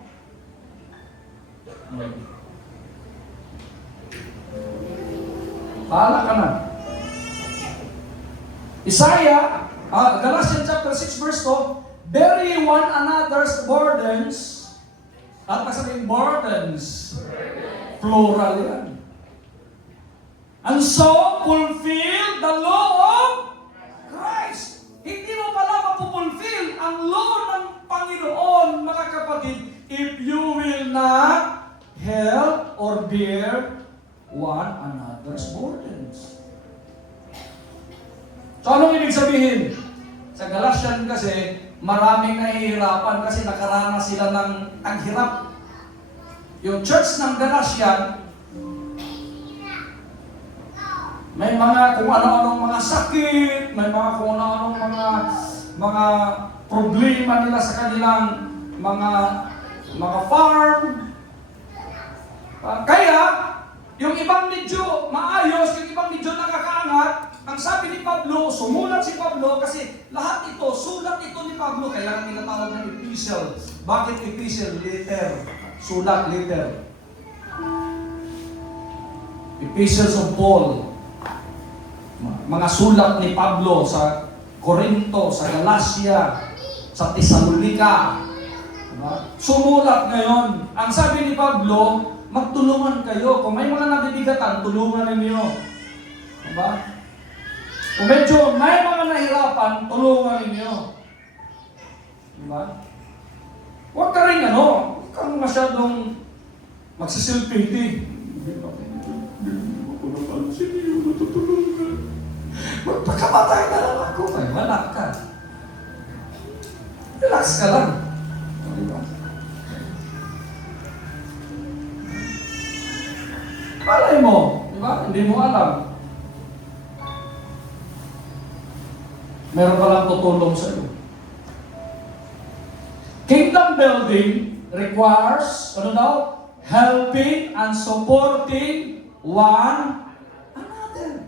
Bahala ka na. Isaiah, Galatians chapter 6 verse 2, bearing one another's burdens, at nasabing burdens, plural yan. And so, fulfill the law of Christ. Hindi mo pala mapupulfill ang law ng Panginoon, mga kapatid, if you will not help or bear one another's burdens. So, anong ibig sabihin? Sa Galatian kasi, maraming nahihirapan kasi nakaranas sila ng taghirap. Yung church ng Galatian, may mga kung ano-anong mga sakit, may mga kung ano-anong mga problema nila sa kanilang mga farm. Kaya, yung ibang medyo maayos, yung ibang medyo nakakaangat, ang sabi ni Pablo, sumulat si Pablo kasi lahat ito, sulat ito ni Pablo, kaya ang tinatawag ng epistle. Bakit epistle? Letter. Sulat, letter. Epistles of Paul. Mga sulat ni Pablo sa Corinto, sa Galacia, sa Thessalonica. Diba? Sumulat ngayon. Ang sabi ni Pablo, magtulungan kayo. Kung may mga nabibigatan, tulungan ninyo. Diba? Kung medyo may mga nahirapan, tulungan ninyo. Diba? Huwag ka rin huwag kang masyadong magsisilpiti. Hindi ako naman sa inyo matutulungan. Magpakamatay na lang ako. Wala ka. Relax ka lang. Diba? Palay mo. Diba? Hindi mo alam. Meron palang tutulong sa iyo. Kingdom building requires, helping and supporting one another.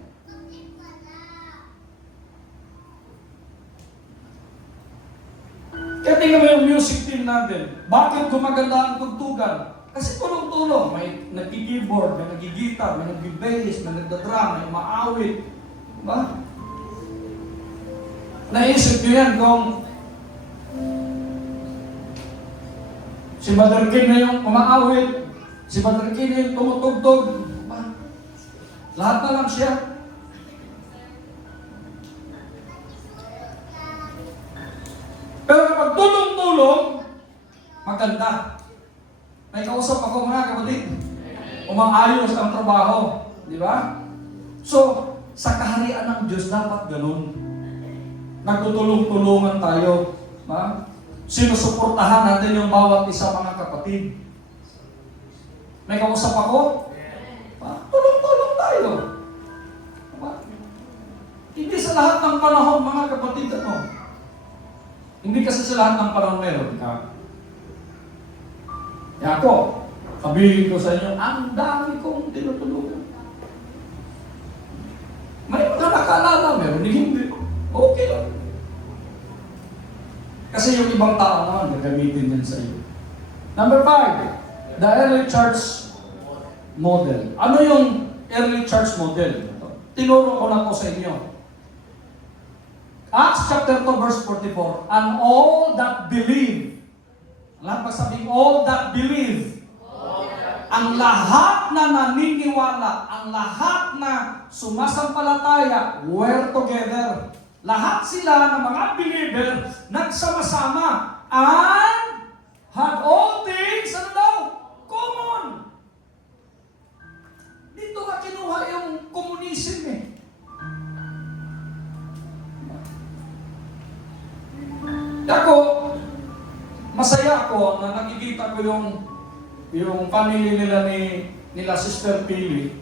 Kaya tingnan mo yung music team natin. Bakit gumaganda ang tugtugan? Kasi tulong-tulong. May nag-keyboard, may nag-gitar, may nag-bass, may nag-drum, may maawit. Diba? Naisip nyo yan kung si Brother King na yung umaawit, si Brother King na yung tumutugtog. Diba? Lahat na lang siya. napakaganda. May kausap ako mga kapatid. Umaayos ang trabaho. Di ba? So, sa kaharian ng Diyos, dapat ganun. Nagtutulong-tulungan tayo. Ha? Sinusuportahan natin yung bawat isa mga kapatid. May kausap ako? Ha? Tulong-tulong tayo. Ha? Hindi sa lahat ng panahon, mga kapatid, ano? Hindi kasi sa lahat ng panahon meron ka. Kaya ako, sabihin ko sa inyo, ang dami kong tinutulungan. May mga nakaalala, meron hindi. Okay lang. Kasi yung ibang tao naman, gagamitin din sa iyo. Number 5, the early church model. Ano yung early church model? Tinuro ko na po sa inyo. Acts chapter 2 verse 44, and all that believe, lahat magsabing all that believe, ang lahat na naniniwala, ang lahat na sumasampalataya, were together. Lahat sila ng mga believer nagsama-sama and had all things, ano daw? Common. Dito ka kinuha yung communism eh. Ako, masaya ako na nakikita ko yung family nila Sister Pili,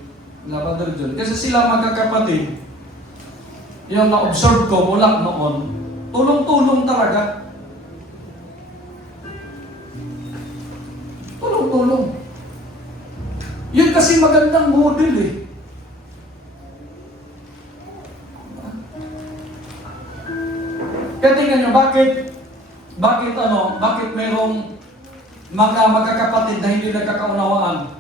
nila Brother John. Kasi sila magkakapatid, yung na-observe ko mula noon, tulong-tulong talaga. Tulong-tulong. Yun kasi magandang model eh. Kaya tingnan nyo, bakit mayroong magkakapatid na hindi nagkakaunawaan?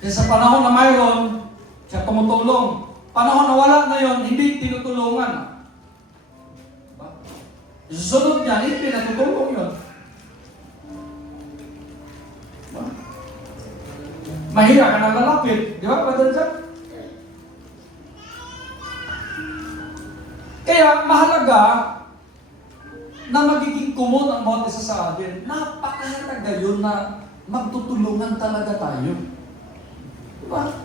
Kasi sa panahon na mayroon, siya tumutulong. Panahon na wala na yon, hindi tinutulungan. Diba? Susunod niya, hindi natutulong yun. Diba? Mahirap ka na lalapit. Di ba, Brother John? Kaya mahalaga na magiging kumon ang bawat isa sa atin. Napakahalaga yun na magtutulungan talaga tayo. Diba?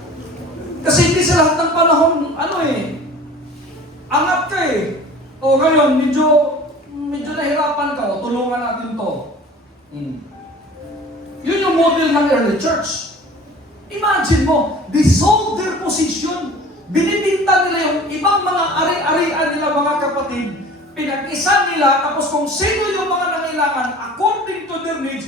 Kasi hindi sa lahat ng panahon, angat ka eh. O ngayon, medyo nahirapan ka, o tulungan natin to. Yun yung model ng early church. Imagine mo, they sold their position. Binibinta nila yung ibang mga ari-arian nila mga kapatid, pinag-isa nila, tapos kung sino yung mga nangailangan, according to their needs,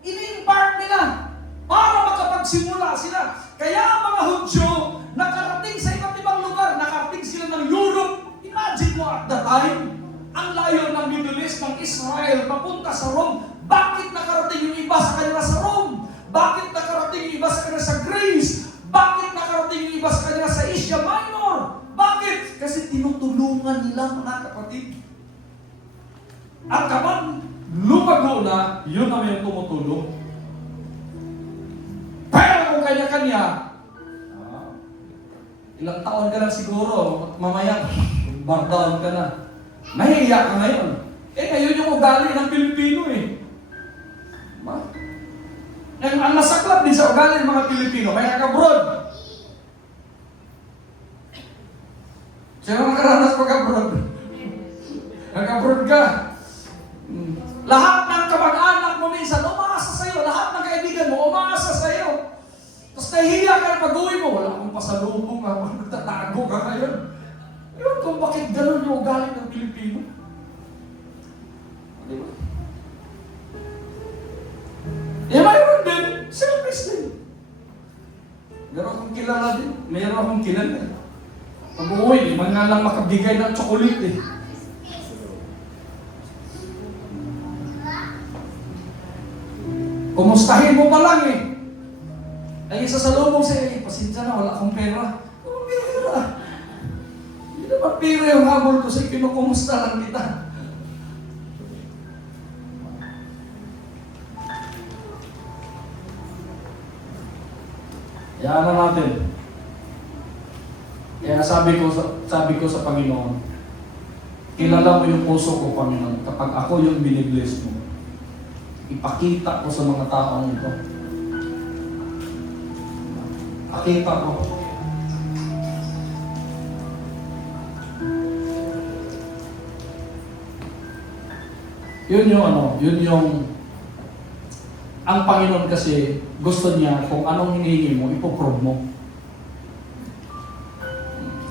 ini-impart nila para makapagsimula sila. Kaya ang mga Hudyo, nakarating sa iba't ibang lugar, nakarating sila ng Europe. Imagine mo at the time, ang layo ng Middle East, ng Israel, papunta sa Rome. Bakit nakarating yung iba sa kanila sa Rome? Bakit nakarating yung iba sa kanila sa Greece? Bakit nakarating yung iba sa kanila sa Asia Minor? Bakit? Kasi tinutulungan nila mga kapatid. At kapag lumago na, yun naman yung tumutulong. Pero kung kanya-kanya, ilang taon ka lang siguro, mamaya, bardown ka na. Mahihiya ka ngayon. Ngayon yung ugali ng Pilipino eh. Ang nasaklap din sa ugali ng mga Pilipino, may nag-abroad. Sino nakaranas pag-abroad? Nag-abroad ka. Lahat ng kamag-anak mo minsan, umaasa sa'yo. Lahat ng kaibigan mo, umaasa sa'yo. Tapos nahihiya ka na pag-uwi mo, wala akong pasalubong ka, magtatago ka ngayon. Yun kung bakit ganun yung ugali ng Pilipino. Di ba? Mayroon din, selfish din. Meron akong kilala din. Mayroon akong kilala. Pag uwi, mga lang makabigay ng chocolate eh. Kumustahin mo pa lang eh. Ay isa sa lubong siya, pasensya na, wala akong pera. Oh, pera. Hindi naman pera yung habol ko sa kinukumusta lang kita. Yan na natin. Kaya sabi ko sa Panginoon, kilala mo yung puso ko, Panginoon, kapag ako yung binibless mo. ipakita ko sa mga taong ito. Pakita ko. Yun yung ang Panginoon kasi gusto niya kung anong hinihingi mo, ipoprove mo.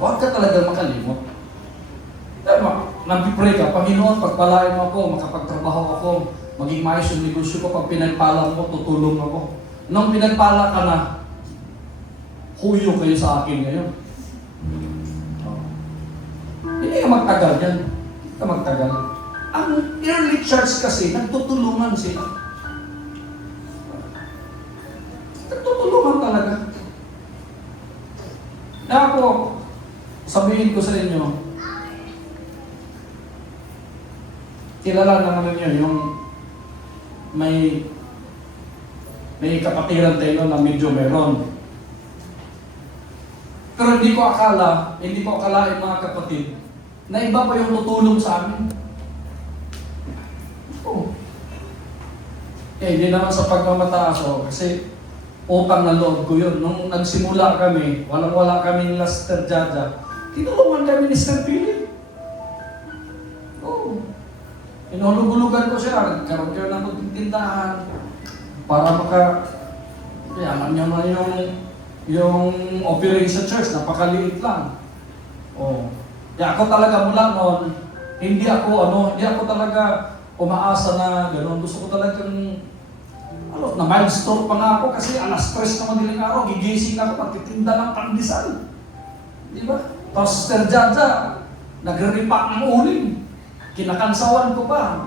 Huwag ka talaga makalimot. Nag-pray ka, Panginoon, pagpalain mo ako, makapagtrabaho ako, maging maayos yung negosyo ko, pag pinagpala mo, tutulong ako. Nung pinagpala ka na, huyo kayo sa akin ngayon. Hindi ka magtagal yan. Hindi ka magtagal. Ang early church kasi, nagtutulungan sila. Nagtutulungan talaga. Kaya ako, sabihin ko sa inyo, kilala naman ninyo yung may kapatiran tayo na medyo meron. Pero hindi ko akalain mga kapatid, na iba pa yung tutulong sa amin. Oo. Hindi naman sa pagmamataas kasi utang na loob ko yun. Nung nagsimula kami, walang-wala kami ni Lester Jaja, tinulungan kami ni Sir Philip. Oo. Inulugulugan ko siya, nagkaroon kayo ng tindahan para alam niyo na yung operation church, napakaliit lang. Oh. Kaya ako talaga mula noon, hindi ako talaga umaasa na gano'n. Gusto ko talagang, na milestone pa nga ako kasi alas 3 naman nilang araw, gigising ako, magtitinda ng pandesal. Di ba? Tapos Sir Jaja, nagre-repack ng uling. Kinakansawan ko pa.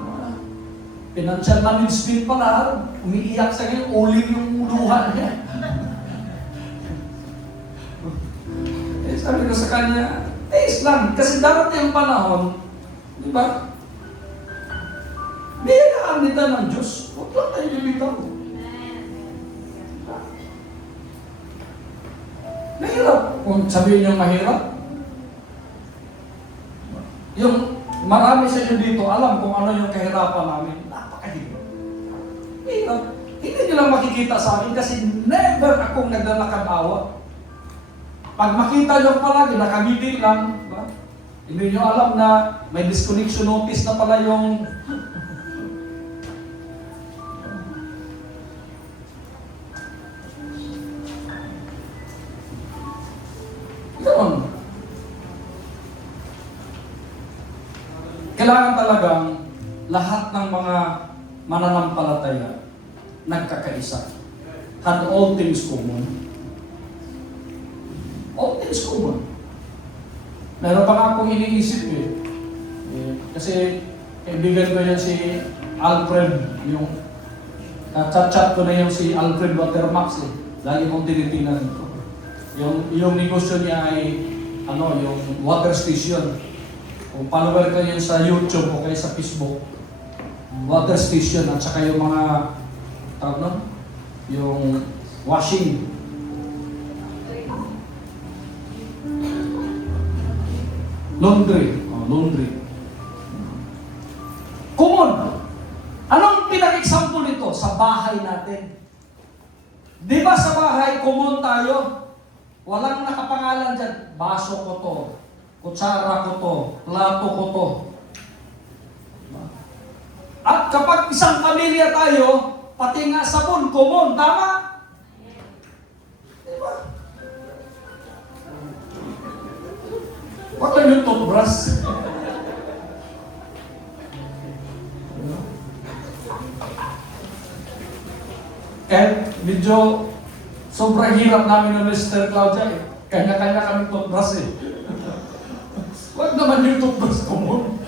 Financial management pala, umiiyak sa ngayon, uling yung luha niya. Sabi ko sa kanya, lang, kasi darating ang panahon, di ba? Biyayaan nila ng Diyos. Huwag lang tayo bibitaw. Mahirap. Kung sabihin niyo mahirap, yung marami sa inyo dito, alam kung ano yung kahirapan namin. Napakahirap. Hirap. Hindi nyo lang makikita sa akin kasi never akong naglalakad-awa. Pag makita nyo palagi, nakangiti lang, diba? Hindi nyo alam na may disconnection notice na pala yung ganoon. Kailangan talagang lahat ng mga mananampalataya nagkakaisa. Had all things common. All things common. Meron pa nga akong iniisip kasi kaibigan ko yan si Alfred, yung chat ko na yung si Alfred Watermax Lagi kong tinitingnan ito. Yung negosyo niya ay yung water station. Kung follower ka yun sa YouTube o kaya sa Facebook, water station at saka yung mga yung washing. Laundry. Common. Anong pinag-example nito? Sa bahay natin. Di ba sa bahay, common tayo? Walang nakapangalan dyan. Baso ko to, kutsara ko to, plato ko to. At kapag isang pamilya tayo, pati nga sabon, common. Tama? Di ba? Wag lang yung toothbrush. Medyo sobrang hirap namin ng Mr. Claudia Kanya-kanya kami toothbrush Wag naman yung toothbrush common.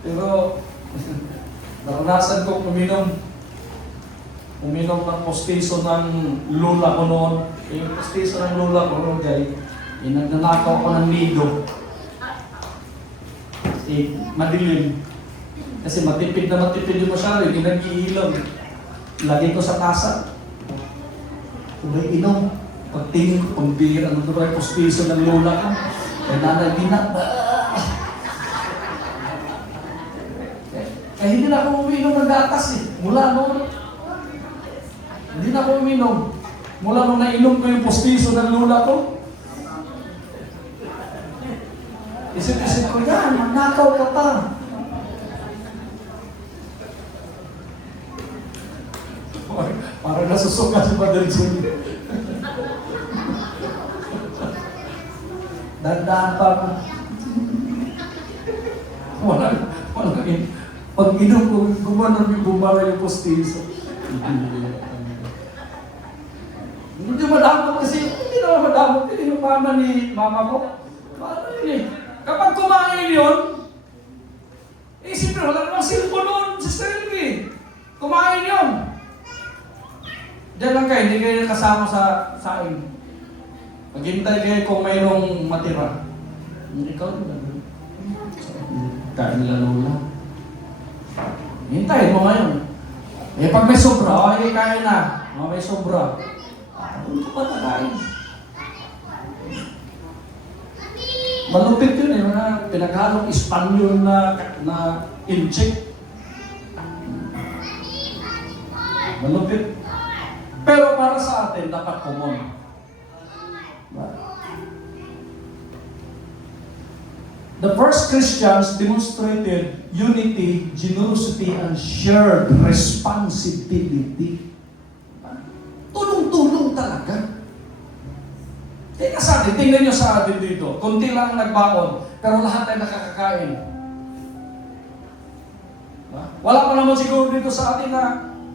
Pero naranasan ko uminom ng postiso ng lula ko noon. Yung postiso ng lula ko noon, nagnanakaw ko ng nido. Madilim. Kasi matipid yung masyado, hindi nag-iilaw. Lagay ko sa tasa. Kung may inom. Pagtingin ko, pambira, ano ba yung pustiso ng lola ko? Kaya nanay, eh, hindi na ako uminom ng gatas eh. Mula noon. Hindi na ako uminom. Mula nung nainom ko yung pustiso ng lola ko. Isip-isip ko, yan, magnakaw ka pa. Parang nasusuka si Padre Jun. Dandahan pa ako. Walang pag inom ko, gumanon yung bumara yung postiso. Hindi madamot kasi, hindi naman madamot. Hindi yung mama ni mama ko. Paano yun eh? Kapag kumain yun, siyempre wala namang cellphone noon sa sarili. Kumain yun. Diyan lang kayo, hindi kayo kasama sa saing. Maghintay kayo kung mayroong matira. Ikaw din. Kain nila lola. Hintayin mo ngayon. Eh pag may sobra, okay, kain na. May sobra. Ano pa na kain? Malupit yun eh, mga pinaghalong Espanyol na inject. Malupit. Pero para sa atin, dapat common. The first Christians demonstrated unity, generosity, and shared responsibility. Tulong-tulong talaga. Kaya sa atin, tingnan nyo sa atin dito, kunti lang nagbaon, pero lahat ay nakakakain. Wala pa naman siguro dito sa atin na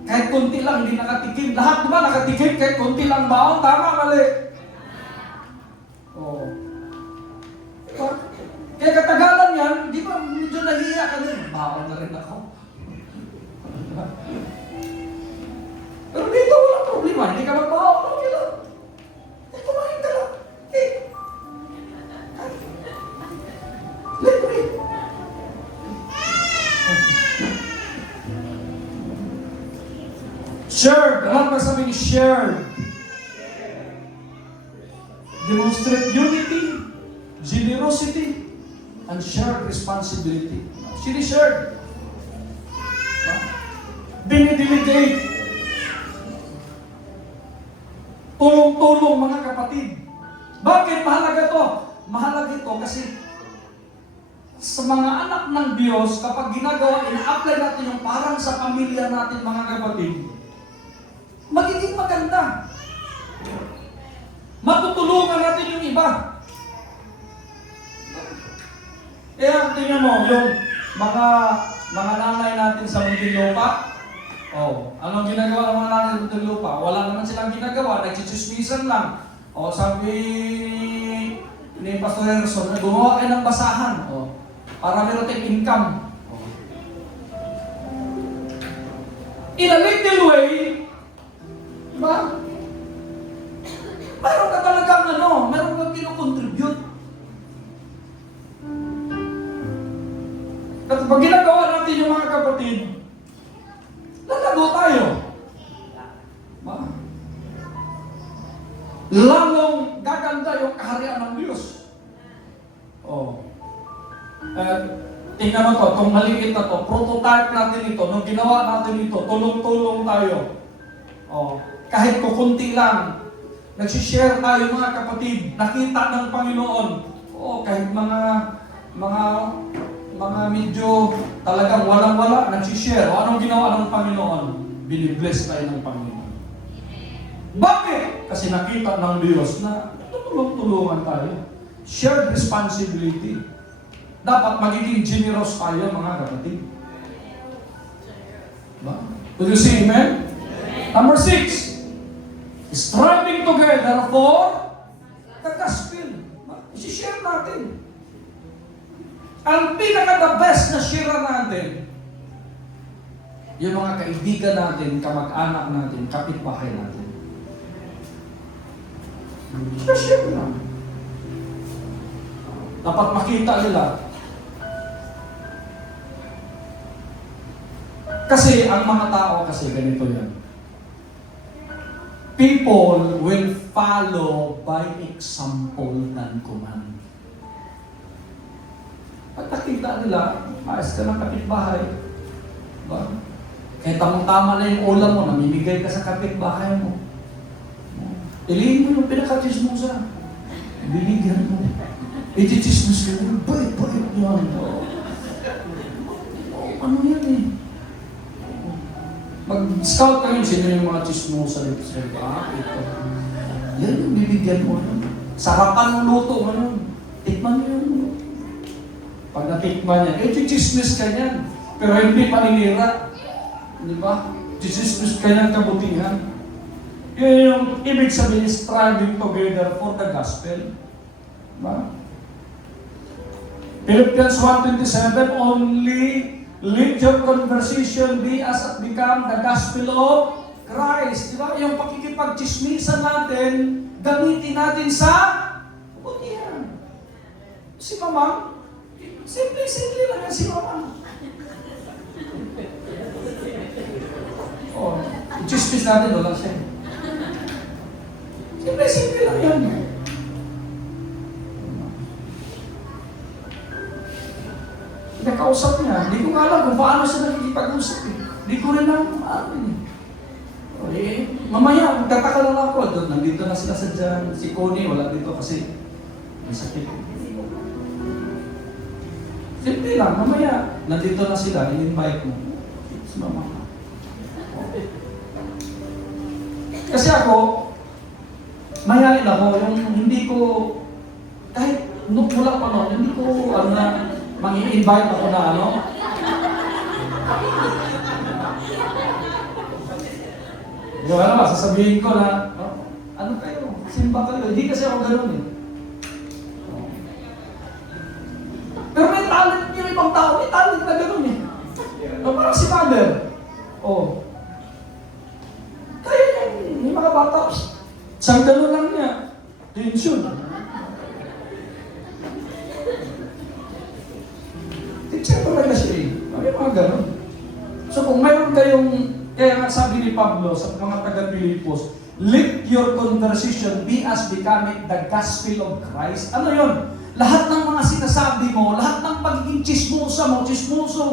kahit kunti lang, hindi nakatikim. Lahat diba nakatikim kahit kunti lang baon? Tama, mali. Oo. Kaya katagalan yan, di ba medyo nahiya ka din. Baon na rin ako. Pero dito walang problema, hindi ka magbaon. Okay lang. Eh, kumain ka lang. Eh. Libre. Shared. Alam ba sabihin shared? Demonstrate unity, generosity, and shared responsibility. Shared. Dinidelegate. Tulong-tulong mga kapatid. Bakit mahalaga to? Mahalaga ito kasi sa mga anak ng Diyos, kapag ginagawa, ina-apply natin yung parang sa pamilya natin mga kapatid, magiging maganda. Matutulungan natin yung iba. Kaya tingnan mo, yung mga nanay natin sa Muntinlupa, anong ginagawa ng mga nanay sa Muntinlupa? Wala naman silang ginagawa, nagsisismisan lang. Sabi ni Pastor Harrison, gumawa kayo ng basahan. Para meron tayong income. In a little way, diba? Meron ka talagang meron ka kinocontribute. At pag ginagawa natin yung mga kapatid, lalago tayo. Diba? Lalong gaganda yung kaharian ng Diyos. Tingnan mo to, itong maliit na to, prototype natin ito, nung ginawa natin ito, tulong-tulong tayo. Kahit kukunti lang, nagsishare tayo mga kapatid, nakita ng Panginoon. Kahit mga medyo talagang walang-wala, nagsishare. Anong ginawa ng Panginoon? Binibless tayo ng Panginoon. Bakit? Kasi nakita ng Diyos na tulong-tulungan tayo. Shared responsibility. Dapat magiging generous tayo mga kapatid. Would you say amen? Number 6. Striving together for the gospel. I-share natin. Ang pinaka-the best na share natin, yung mga kaibigan natin, kamag-anak natin, kapitbahay natin. I-share na. Dapat makita nila. Kasi ang mga tao kasi ganito yan. People will follow by example ng command. Pag nakita nila, maayos ka ng kapitbahay. Diba? Kahit tamang-tama na yung ulam mo, namimigay ka sa kapitbahay mo. Ilihin mo yung pinaka-chismosa. Binigyan mo. I-chismosa ka mo. Bait yan. Ano yan eh? Mag-scout kayo, sino yung mga chismosa dito sa ito. Ito. Yan yung bibigyan mo. Sarapan ng luto. Tikman mo yun. Pag natikman niya, chismis ka niyan. Pero hindi paninira. Di ba? Chismis ka niyan kabutihan. Yun yung ibig sabihin, striving together for the gospel. Di ba? Philippians 1:27, only let your conversation be as become the gospel of Christ. Di ba? Yung pakikipag-chismisan natin, gamitin natin sa kabutihan. Si Mama, simple lang yan si Mama. Oh, i-chismis natin, wala siya. Simple lang yan. Nakausap niya, hindi ko alam kung paano siya nakikipag-usap eh. Hindi ko rin alam mamaya, magtataka lang ako. Nandito na sila sa dyan. Si Connie, wala dito kasi may sakit. Simple lang, mamaya, nandito na sila, in-invite mo. Si Mama. Kasi ako, mayain ako, yung hindi ko, kahit mula pa noon, hindi ko, mag-i-invite ako na yung sasabihin ko na, ano kayo, simba kayo, hindi kasi ako ganun eh. Pero may talent yung ibang tao, may talent na gano'n eh. Parang si Mother. Kaya yung mga bata, isang gano'n lang niya. Tension. Teacher talaga siya eh. May mga gano'n. So kung mayroon kayong, kaya nga sabi ni Pablo sa mga taga-Pilipos, let your conversation be as becoming the gospel of Christ. Ano yun? Lahat ng mga sinasabi mo, lahat ng pagiging chismoso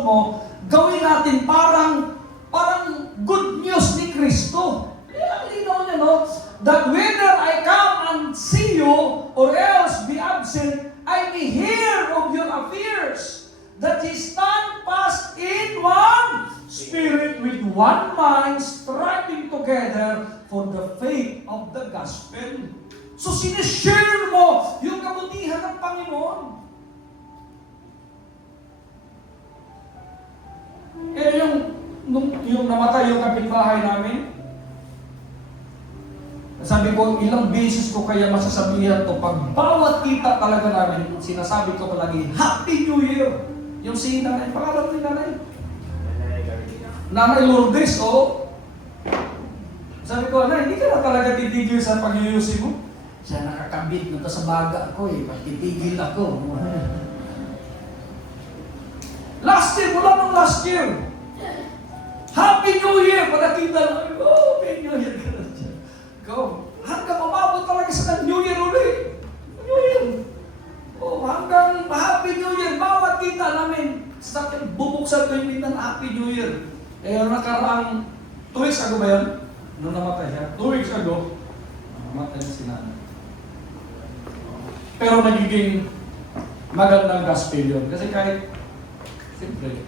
mo, gawin natin parang good news ni Kristo. Linaw niya, no? That whether I come and see you or else be absent, I may hear of your affairs. That ye stand fast in one spirit with one mind, striving together for the faith of the gospel. So sinishare mo yung kabutihan ng Panginoon. Yung namatay yung kapitbahay namin, sabi ko, ilang beses ko kaya masasabihan to, pag bawat kita talaga namin, sinasabi ko palagi, Happy New Year! Yung si nanay, pangalan ni nanay? Nanay Lourdes, sabi ko, hindi ka na talaga titigil sa pag-iusin mo. Siya nakakabit na to sa baga ko eh, titigil ako. Last year, mula nung last year, Happy New Year! Pagkakita lang, Happy New Year! Go. Hanggang umabot talaga sa New Year ulit. New Year. Hanggang Happy New Year. Bawat kita namin. Sa akin, bubuksan ko yung mintan Happy New Year. Nakaraang 2 weeks ago ba yan? Nung namatay siya? 2 weeks ago, namatay na si nanay. Pero nagiging magandang gospel yun. Kasi kahit, siyempre,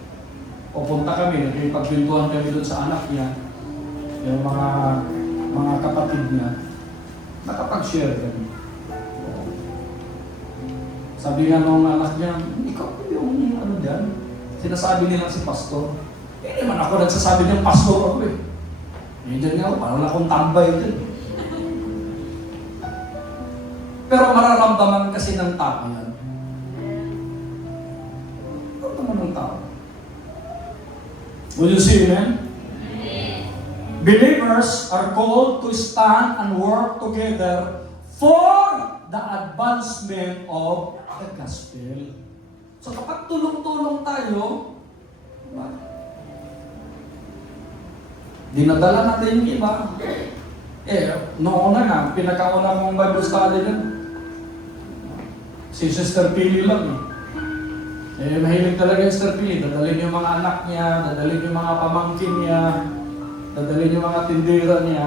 pupunta kami, nagpagpintuhan kami doon sa anak niya, yung mga kapatid niya, nakapag-share kami. Sabi nga nung anak niya, ikaw yung dyan, sinasabi nila si pastor. Hindi man ako nagsasabi ng pastor ako eh. Dyan nga ako, parang akong tambay dyan. Pero mararamdaman kasi ng tao yan. Mararamdaman ng tao. Will you see amen? Believers are called to stand and work together for the advancement of the gospel. So kapag tulong-tulong tayo, dinadala natin yung iba, Noon na nga, pinakauna mong Bible study din. Si Sister Pili lang mahilig talaga yung Sister Pili. Dadalhin yung mga anak niya, dadalhin yung mga pamangkin niya, dadalhin yung mga tindera niya.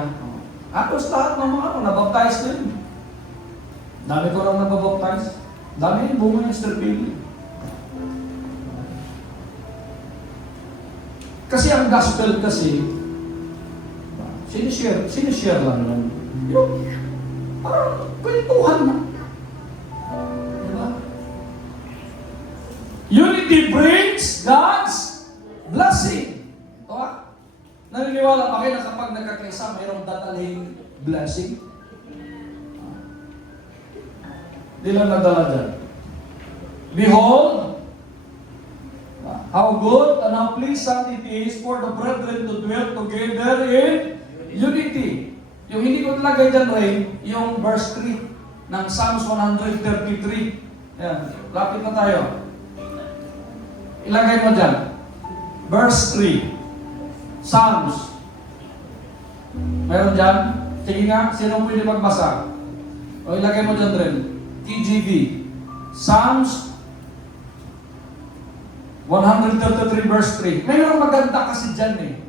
Halos lahat ng mga nabaptize din. Dami ko lang nabaptize. Dami yung bunga yung Sister Pili. Kasi ang gospel kasi, sinishare lang yan. Yung, parang kwentuhan na. Diba? Unity brings God's blessing. Ito naniniwala pa kayo na kapag nagkakaisa, mayroong dadaling blessing? Di lang nadala dyan. Behold, how good and how pleasant it is for the brethren to dwell together in unity. Yung hindi ko talagay dyan, Ray, yung verse 3 ng Psalms 133. Ayan, lapit na tayo. Ilagay mo dyan. Verse 3. Psalms. Meron dyan? Sige nga, sino pwede magbasa? O ilagay mo dyan rin. TGV. Psalms 133 verse 3. Mayroong maganda kasi dyan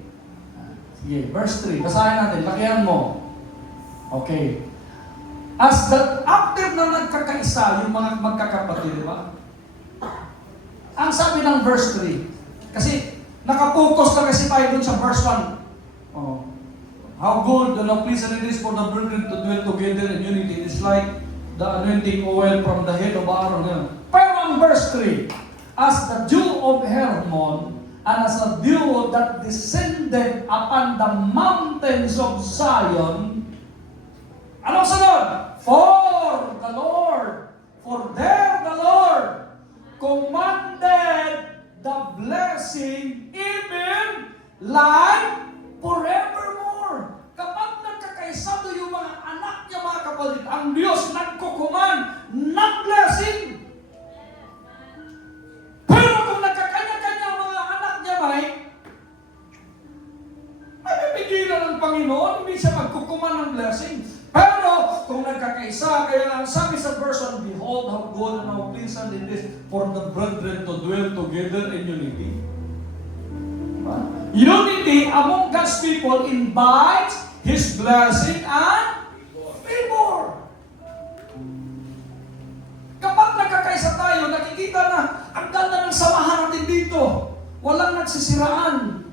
Sige, verse 3. Basahin natin. Lakihan mo. Okay. After na nagkakaisa yung mga magkakapatid, di ba? Ang sabi ng verse 3, kasi nakapokus na kasi tayo dun sa verse 1. How good and how pleasant it is for the brethren to dwell together in unity. It's like the anointing oil from the head of Aaron. Pero ang verse 3, as the dew of Hermon, and as a dew that descended upon the mountains of Zion. Anong sunod? For there the Lord commanded the blessing, even like forevermore. Kapag nagkakaisa doon yung mga anak niya, mga kapatid, ang Diyos nagkukuman ng blessing. Pero kung nagkakanya-kanya ang mga anak niya, may pipigilan ng Panginoon, hindi siya magkukuman ng blessing. Pero kung nagkakaisa, kaya ang sabi sa verse 1, behold how good and how pleasant it is for the brethren to dwell together in unity. Unity among God's people invites His blessing and favor. Kapag nagkakaisa tayo, nakikita na ang ganda ng samahan natin dito. Walang nagsisiraan.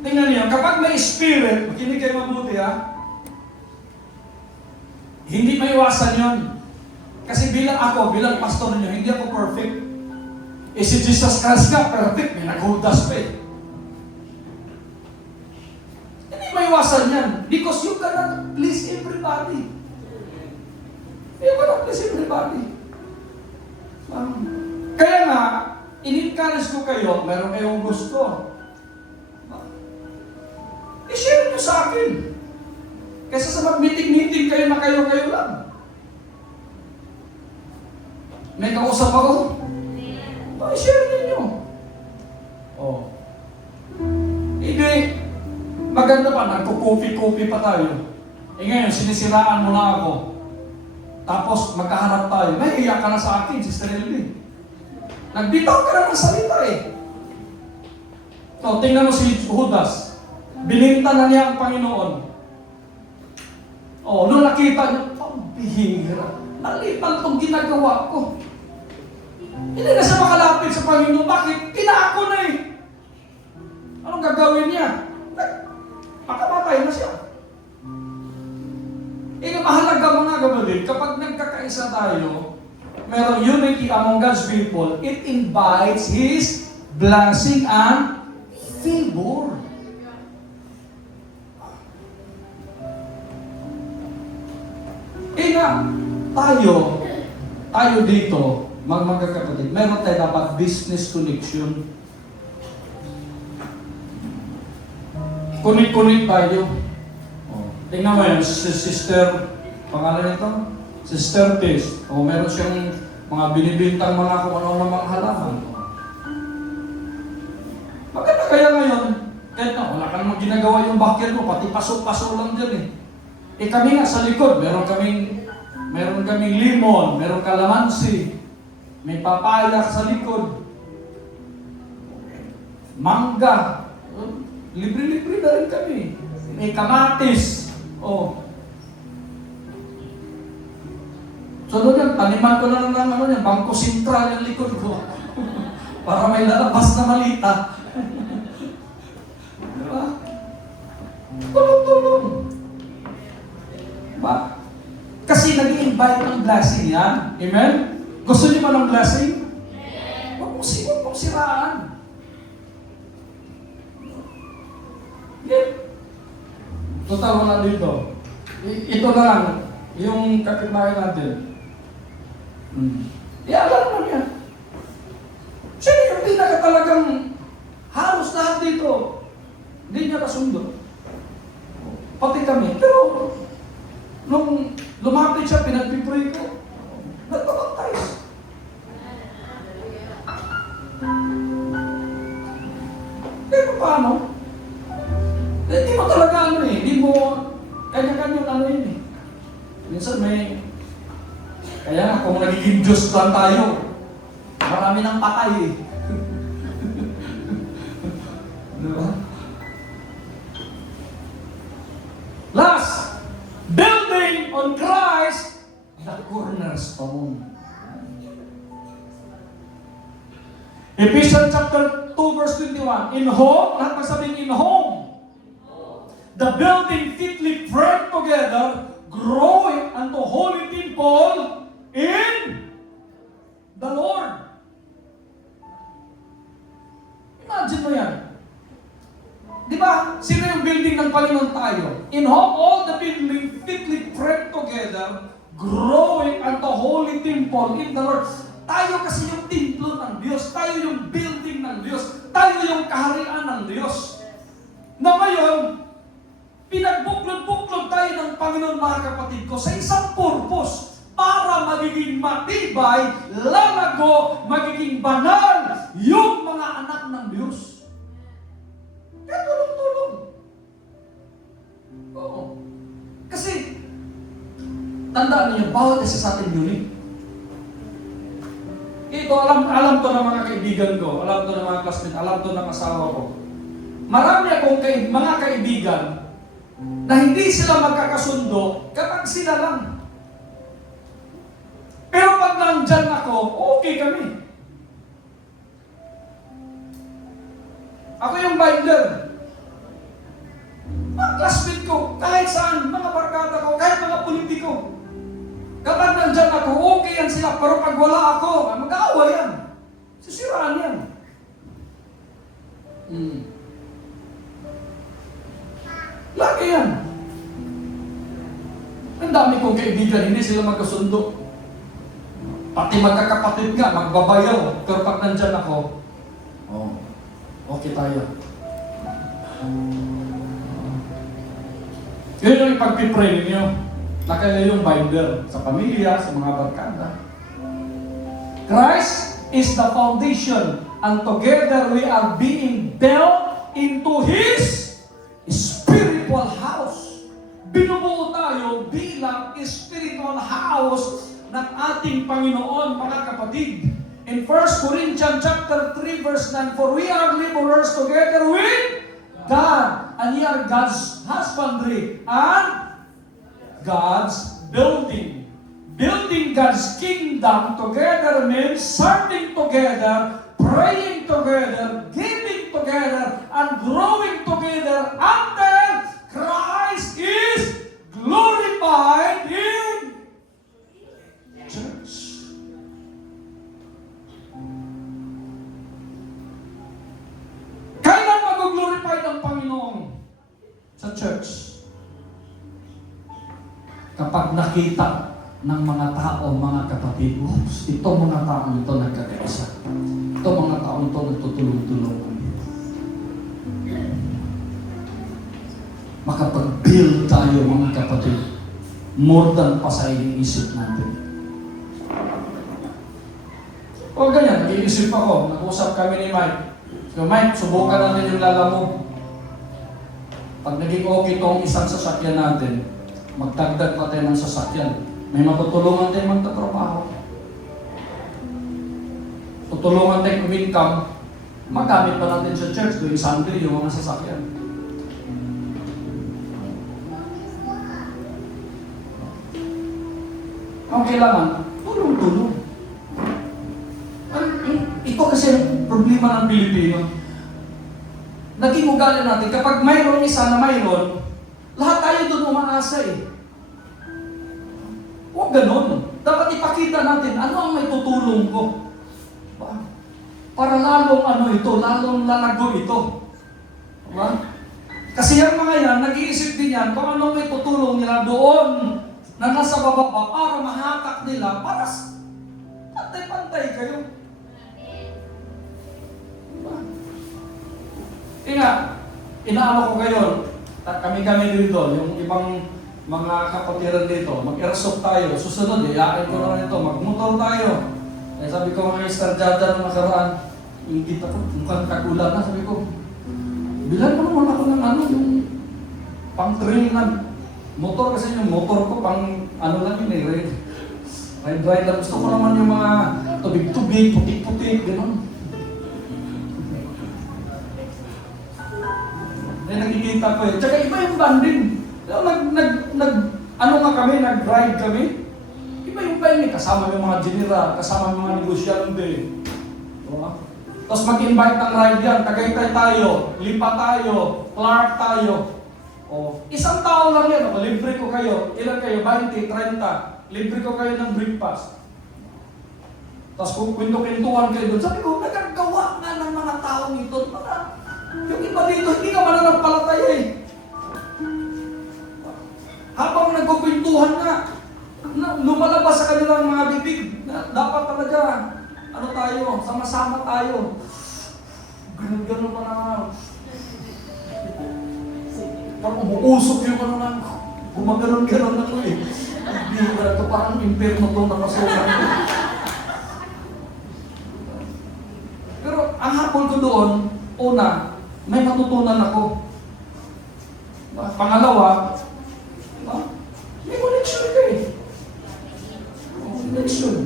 Tingnan niyo, kapag may spirit, makinig kayo mabuti hindi maiwasan yun. Kasi bilang bilang pastor niyo, hindi ako perfect. Si Jesus Christ nga, perfect, may naghudas pa Hindi maiwasan yan. Because you cannot please everybody. You cannot please everybody. Kaya nga, in-encourage ko kayo, meron kayong gusto. I-share nyo sa akin. Kaysa sa mag-meeting-meeting kayo na kayo-kayo lang. May kausap ako. I-share ninyo. Hindi. Maganda pa, nagkukupi-kupi pa tayo. Ngayon, sinisiraan mo na ako. Tapos, magkaharap tayo. May iyak ka na sa akin, Sister Elby. Nagbitaw ka na ng salita tingnan mo si Judas. Bininta na niya ang Panginoon. Nung nakita niya, pambihira. Nalipan itong ginagawa ko. Hindi na siya makalapit sa Panginoon. Bakit? Tinako na Anong gagawin niya? Makamatay na siya. Mahalaga mga kapatid, kapag nagkakaisa tayo, merong unity among God's people, it invites His blessing and favor. Tayo dito, mga kapatid, meron tayo dapat business connection. Connect tayo. Tingnan mo yan, sister, pangalan nito? Sister Tess. Meron siyang mga binibintang mga kung ano mga halaman. Wala ka namang ginagawa yung backyard mo, pati paso-paso lang dyan eh. Eh kami nga sa likod, meron kaming limon, meron kalamansi, may papaya sa likod, mangga, libre-libre na rin kami. May kamatis, oh. So doon yan, taniman ko na lang ng ano yan, bangko sentral yung likod ko. Para may lalabas na malita. Diba? Tulong-tulong. Diba? Kasi nag-i-invite ng blessing yan. Amen? Gusto niyo ba ng blessing? Huwag mong siraan. Yeah. Total wala dito. Ito na lang, yung kapitbahay natin. Alam mo niya. Siya yung pinaka talagang halos lahat dito. Hindi niya kasundo. Pati kami. Pero, nung lumapit siya, pinagpipray ko, nagpapagtayos. Pero paano? Hindi mo talaga hindi mo, kanya-kanyang yun eh. Minsan kaya nga kung nagiging Diyos lang tayo, marami nang patay eh. Diba? Last, building on Christ, the cornerstone. Ephesians chapter 2 verse 21. In home, lahat magsabing in home. The building fitly framed together, growing unto holy temple in the Lord. Imagine mo yan. Di ba? Sino yung building ng Panginoon tayo? In home, all the building fitly framed together, growing unto holy temple in the Lord. Tayo kasi yung templo ng Diyos. Tayo yung building ng Diyos. Tayo yung kaharian ng Diyos. Na ngayon, pinagbuklod-buklod tayo ng Panginoon, mga kapatid ko, sa isang purpose para magiging matibay, lalago, magiging banal yung mga anak ng Diyos. Kaya tulong-tulong. Oo. Kasi, tandaan niyo, bawat isa sa atin unique. Ito, alam to ng mga kaibigan ko, alam to ng mga classmates, alam to ng asawa ko. Marami akong mga kaibigan na hindi sila magkakasundo kapag sila lang. Pero pag nandyan ako, okay kami. Ako yung binder. Mga classmate ko, kahit saan, mga barkada ko, kahit mga politiko. Kapag nandyan ako, okay yan sila. Pero pag wala ako, mag-aawa yan. Sisiraan yan. Lagi yan. Ang dami kong kaibigan, hindi sila magkasundo. Pati magkakapatid nga, magbabayaw. Pero pag nandyan ako, okay tayo. Yun yung ipagpipray ninyo. Na kayo yung binder sa pamilya, sa mga barkada. Christ is the foundation, and together we are being built into His spiritual house. Binubuo tayo bilang spiritual house ng ating Panginoon, mga kapatid. In 1 Corinthians chapter 3 verse 9, for we are laborers together with God, and ye are God's husbandry and God's building. Building God's kingdom together means serving together, praying together, giving together, and growing together until Christ is glorified in church. Kailan mag-glorified ang Panginoon sa church? Kapag nakita ng mga tao, mga kapatid, oops, ito mga tao ito nagkakaisa. Ito mga tao ito nagtutulong-tulungan. Makapag-build tayo, mga kapatid, more than pa sa iniisip natin. O ganyan, nag-iisip ako, nag-usap kami ni Mike. So Mike, subukan natin yung lala mo. Pag naging okay itong isang sasakyan natin, magdagdag pa tayo ng sasakyan. May matutulungan tayo magtatrabaho. Tutulungan tayo income, magamit pa natin sa church tuwing Sunday yung mga sasakyan. Ang kailangan, tulong-tulong. Ito kasi problema ng Pilipino. Naging ugali natin, kapag mayroon isa na mayroon, lahat tayo doon umaasa eh. Huwag ganun. Dapat ipakita natin ano ang may tutulong ko. Para lalong lalong lalago ito. Diba? Kasi yung mga yan, nag-iisip din yan kung anong may tutulong nila doon na nasa bababa para mahatak nila para pantay-pantay kayo. Diba? Inaano ko kayo, kami dito, yung ibang mga kapatiran dito, mag-airsoft tayo, susunod, iyakin ko na ito, magmotor tayo. Eh, sabi ko mga istarjada na nakaraan, yung kita ko, mukhang kagulan na, sabi ko, bilan mo naman ako ng yung pang-trail na motor, kasi yung motor ko pang lang yun ride lang. Gusto ko naman yung mga tubig-tubig, putik-putik, gano'n. Eh, nakikita ko Tsaka iba yung banding. Nag-ride kami. Iba yung banding. Kasama yung mga general, kasama yung mga negosyante. Diba? Tapos mag-invite ng ride yan. Tagaytay tayo, Lipa tayo, Clark tayo. Isang tao lang yan. Libre ko kayo. Ilan kayo? 20, 30. Libre ko kayo ng breakfast. Tapos kung kwento-kwentuhan kayo doon, sabi ko, nagagawa nga ng mga taong ito. Yung iba dito, hindi ka mananampalataya eh. Habang nagkukwentuhan nga, lumalabas sa kanilang mga bibig, dapat talaga, tayo, sama-sama tayo. Ganun pa naman. Parang umuusok yung gumaganon-ganon na ito eh. Ito parang impirno ito na pasukan. Pero ang hapon ko doon, una, may matutunan ako. Pangalawa, may connection ka eh. Connection.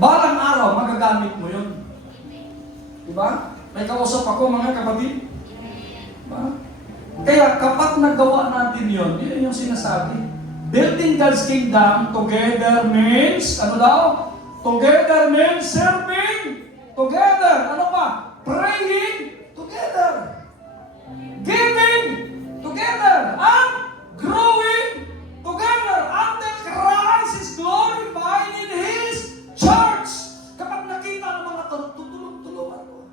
Balang araw, magagamit mo yun. Diba? May kausap ako mga kapatid. Diba? Kaya kapag nagawa natin yun yung sinasabi. Building God's kingdom together means, Together means serving together. Ano pa? Praying together. Giving together. And growing together until Christ is glorified in His church. Kapag nakita ng mga tutulong-tulungan ko.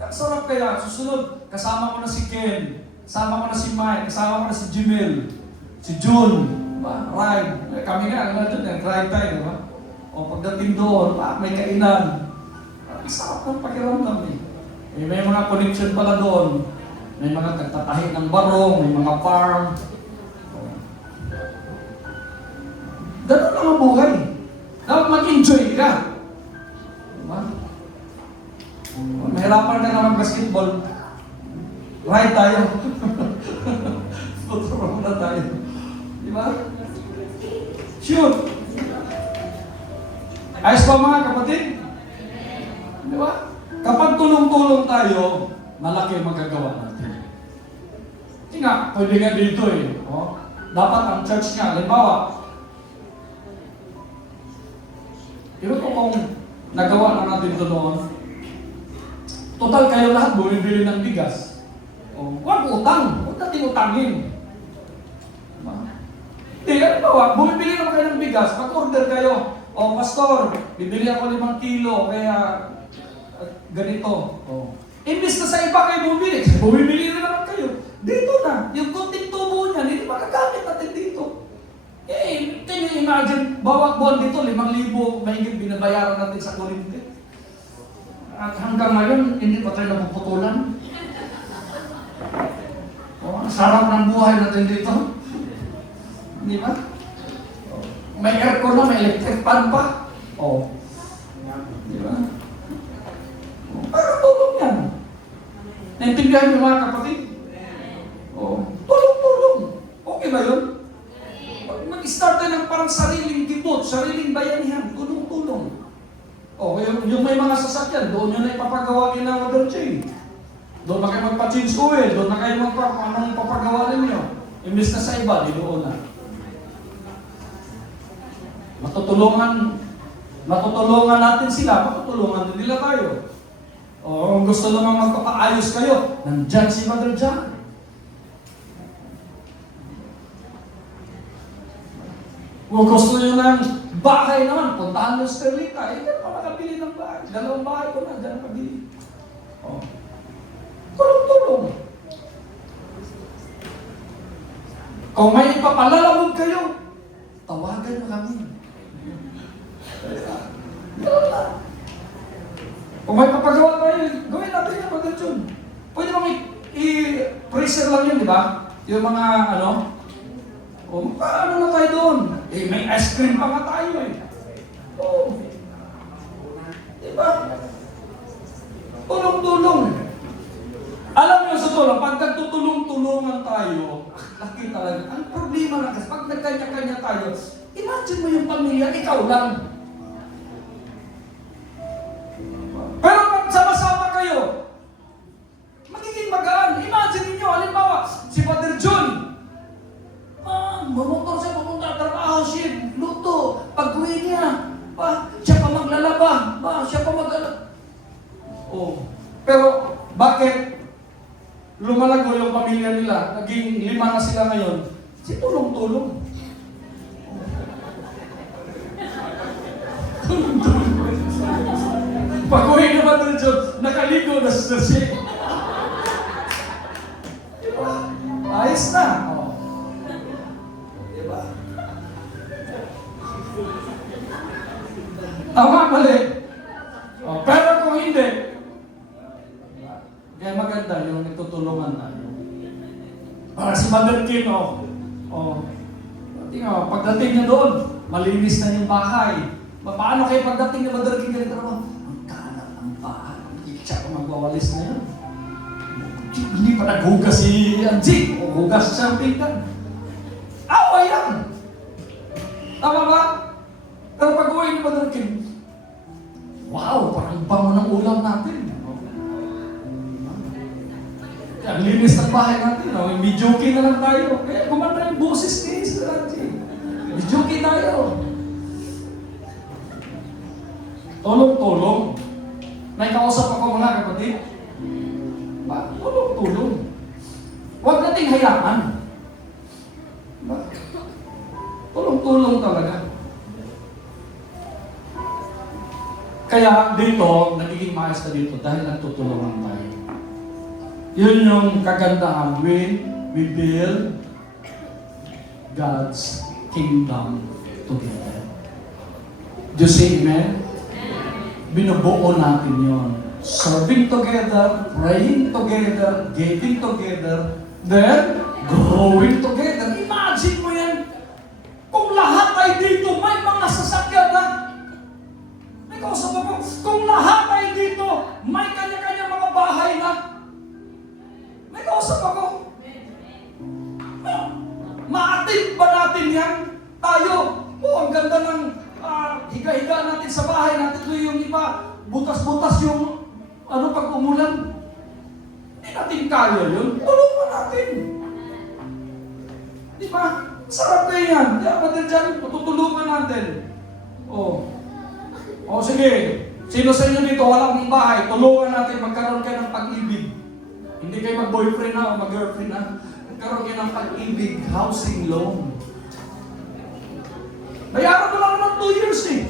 Ang sarap kaya, susunod, kasama ko na si Ken, kasama ko na si Mike, kasama ko na si Jimel, si June, ride. Kami nga, ride tayo, diba? O pagdating doon, may kainan. Ang sarap ng pakiramdam eh. May mga connection pala doon. May mga nagtatahi ng barong, may mga farm. Ganun lang ang buhay. Dapat mag-enjoy ka. Diba? Mahirapan na naman basketball. Ride tayo. Tuturo na tayo. Diba? Shoot! Ayos pa mga kapatid? Di ba? Kapag tulong-tulong tayo, malaki ang magagawa natin. Kasi nga, pwede nga dito eh. Dapat ang church nga, halimbawa, pero kung nagawa na natin ito noon, total kayo lahat bumibili ng bigas. Huwag utang. Huwag natin utangin. Diba? Halimbawa, bumibili naman kayo ng bigas, mag-order kayo. Pastor, bibili ako 5 kilo, kaya ganito. Imbis na sa iba kayo bumibili na naman kayo. Dito na, yung kunting tubo niya, hindi makagamit natin dito. Can you imagine, bawat buwan dito, 5,000 mahigit binabayaran natin sa kuryente. At hanggang ngayon, hindi pa tayo napuputulan. Ang sarap ng buhay natin dito. Di ba? May aircon na, may electric fan pa. Di ba? Pero tulong yan. Naintindihan niyo mga kapatid? Oh, tulong-tulong. Okay ba yun? Mag-start tayo ng parang sariling kibot, sariling bayanihan, tulong-tulong. Oh, yung may mga sasakyan, doon yun na ipapagawa kina Mother Jane. Doon na kayo magpa-change oil, doon na kayo anong papagawa ninyo. Imbis na sa iba, di doon na. Matutulungan natin sila, matutulungan din nila tayo. O kung gusto naman magpapaayos kayo, nandyan si Mother John. Kung gusto nyo ng bahay naman, puntahan nyo Sterlita. Eh, dyan pa nakabili ng bahay. 2 bahay ko na, dyan nakabili. O. Tulong-tulong. Kung may ipapalalamog kayo, tawagan nyo kami. Gano'n lang. Kung may papagawa tayo, gawin natin yan, Mother John. Pwede bang i-freezer lang yun, di ba? Yung mga, o paano na tayo doon? Eh, may ice cream pa nga tayo eh. Oo. Di ba? Tulong-tulong. Alam niyo sa tulong, pag nagtutulong-tulungan tayo, laki talaga. Ang problema lang kasi, pag nagkanya-kanya tayo, imagine mo yung pamilya, ikaw lang. Pero pag sama-sama kayo, magiging magaan. Imagine niyo, halimbawa, si Father John, mamotor siya, pumunta, trabaho siya, luto, pag-uwi niya, siya pa maglalaba, siya pa Oh. Pero, bakit lumalago yung pamilya nila? Naging 5 na sila ngayon. Si tulong-tulong. Tulong-tulong. Pag-uwi naman doon dyan, nakaligo na siya. Diba? Ayos na. Oh. Diba? Tama, mali. Oh, pero kung hindi, kaya maganda yung nagtutulungan tayo. Para si Mother Kim, tingnan, pagdating niya doon, malinis na yung bahay. Paano kayo pagdating ni Mother Kim ganito naman? Ang kalat ng bahay. Siya pa magwawalis na yun. Hindi pa naghugas si Angie. O hugas siya ang pinggan. Away yan! Tama ba? Pero pag-uwi ni Mother Kim, wow, parang bango ng ulam natin. Ang linis ng bahay natin, medyoki na lang tayo. Kaya gumanda yung boses ni Sister Angie. Medyoki tayo. Tulong-tulong. May kausap ako mga kapatid. Tulong-tulong. Huwag nating hayaan. Tulong-tulong talaga. Kaya dito, nagiging maayos na dito dahil nagtutulungan tayo. Yun yung kagandahan when we build God's kingdom together. Do you say amen? Binubuo natin yun. Serving together, praying together, giving together, then growing together. Imagine mo yan. Kung lahat ay dito, may mga sasakyan na. May kausap ako, kung lahat ay dito, may kanya-kanya mga bahay na. May kausap ako. Ma-attempt ba natin yan? Tayo. Ang ganda ng higa-higa natin sa bahay natin. Ito yung iba, butas-butas yung pag umulan. Hindi natin kaya yun. Tulungan natin. Di ba? Sarap kayo yan. Kaya Mother John, tutulungan natin. Sige. Sino sa inyo dito walang bahay? Tulungan natin magkaroon kayo ng pag-ibig. Hindi kayo mag-boyfriend na o mag-girlfriend na. Magkaroon kayo ng pag-ibig, housing loan. Bayaran ko lang ng 2 years eh.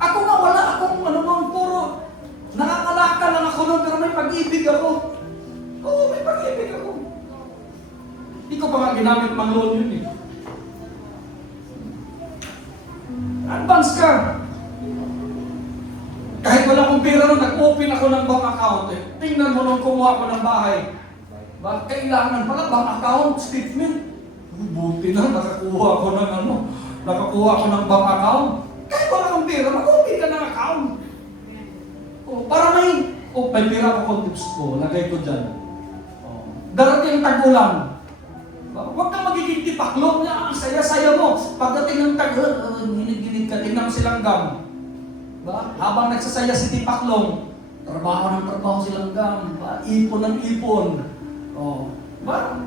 Ako nga wala akong puro nakakalaka lang ako nun, pero may pag-ibig ako. Oo, may pag-ibig ako. Hindi ko pa nga ginamit pang loan yun eh. Advance ka. Kahit wala akong pera nun, nag-open ako ng bank account eh. Tingnan mo nung kumuha ko ng bahay. Kailangan pala bank account statement. Buti na, nakakuha ko ng bank account. Kahit wala kang pera, mag-open ka ng account. may pira ko tips ko, lagay ko dyan. Darating ang tag-ulan. Huwag kang magiging tipaklong niya, ang saya-saya mo. Pagdating ng tag-ulan, ginid-ginid ka, tingnan mo silang gam. Ba? Habang nagsasaya si tipaklong, trabaho ng trabaho silang gam. Ba? Ipon ng ipon. Ba?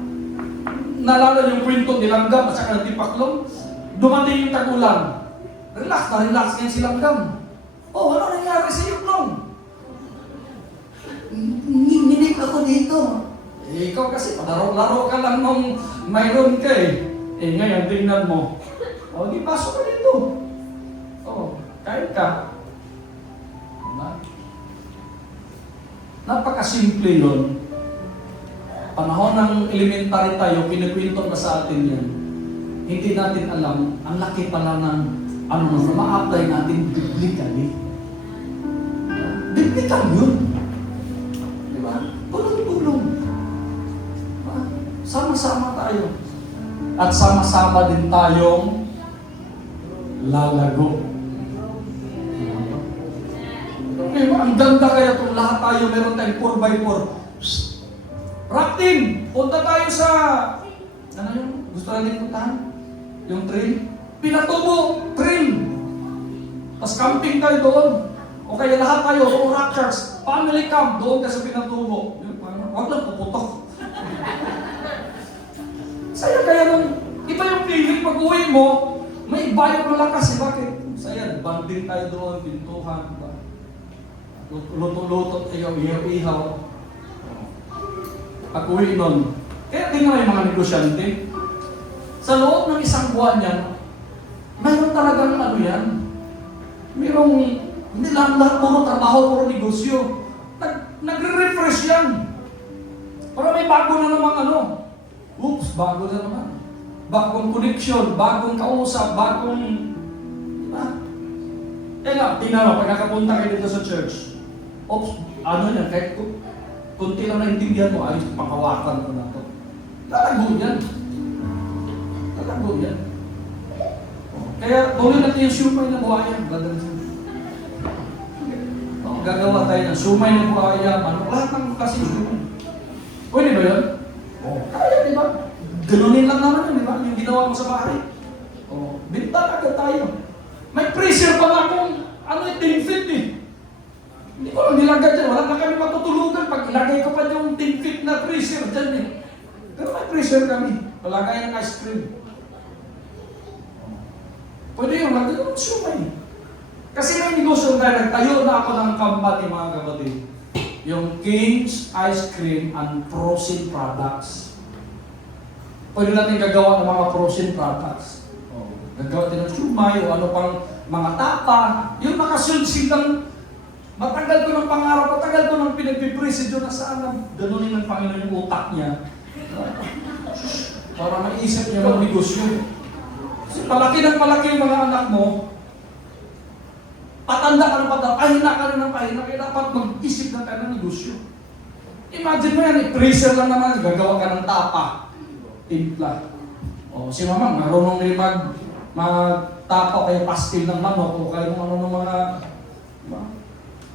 Nalala yung kwento nilang gam at saka ng tipaklong, dumating yung tag-ulan. Relax na relax ngayon silang gam. Ano nangyari sa iyo, Klong? Nginig ako dito. Ikaw kasi, palaro-laro ka lang nung mayroon ka ngayon, tingnan mo. Di pasok ka dito. Kahit ka. Diba? Napakasimple yun. Panahon ng elementary tayo, kinikwento na sa atin yan. Hindi natin alam, ang laki pala ng ma-apply natin biblically. Biblical yun. Diba? Tulong-tulong. Sama-sama tayo. At sama-sama din tayong lalago. Ang ganda kaya kung lahat tayo meron tayong 4x4. Rock team! Punta tayo sa... Ano yung gusto natin puntahan? Yung trail? Pinatubo! Trail! Tapos camping tayo doon. O kaya lahat tayo, rock church, family camp, doon ka sa Pinatubo. Huwag lang puputok. Saya kaya nung iba yung feeling pag uwi mo, may bayo ng lakas. Bakit? Saya, banding tayo doon, pintuhan. Luto-luto, ihaw-ihaw. Pag uwi nun. Kaya tingnan mo yung mga negosyante. Sa loob ng isang buwan yan, mayroon talagang yan. Mayroong, hindi lang lahat puro trabaho, puro negosyo. Nagre-refresh yan. Para may bago na namang Oops, bago na naman. Bagong connection, bagong kausap, bagong... Diba? Kaya tingnan mo, pag nakapunta kayo dito sa church, oops, yan, kahit kunti lang naintindihan mo, ayos, panghawakan ko na ito. Lalago yan. Lalago yan. Kaya, tuloy natin yung sumay na buhaya. Gagawa tayo ng sumay na buhaya, lahat ng kasi sumay. Pwede ba yan? Kaya, di ba? Ganunin lang naman yun, di ba? Yung ginawa mo sa bahay. Binta agad tayo. May pressure pa nga kung 10 feet Hindi ko lang nilagay dyan. Wala na kami matutulugan pag ilagay ko pa yung 10 feet na pressure dyan Pero may pressure kami. Palagay ng ice cream. Pwede yung lagay ko ng sumay. Kasi may negosyo tayo. Nagtayo na ako ng company, mga kapatid. Yung King's Ice Cream and Frozen Products. Pwede natin gagawa ng mga frozen products. Gagawa din ng sumay o ano pang mga tapa. Yung nakasulsid ng matagal ko ng pangarap, matagal ko ng pinagpipresid yun na saan ganunin ng Panginoon yung utak niya. Para maisip niya ng negosyo. Kasi palaki ng palaki yung mga anak mo, patanda ka ng patanda, pahina ka rin ng pahina, kaya dapat mag-isip na tayo ng negosyo. Imagine mo yan, freezer lang naman, gagawa ka ng tapa, timpla. Si mama, marunong rin mag-tapa kaya pastil ng manok, o kaya ano ng mga, diba?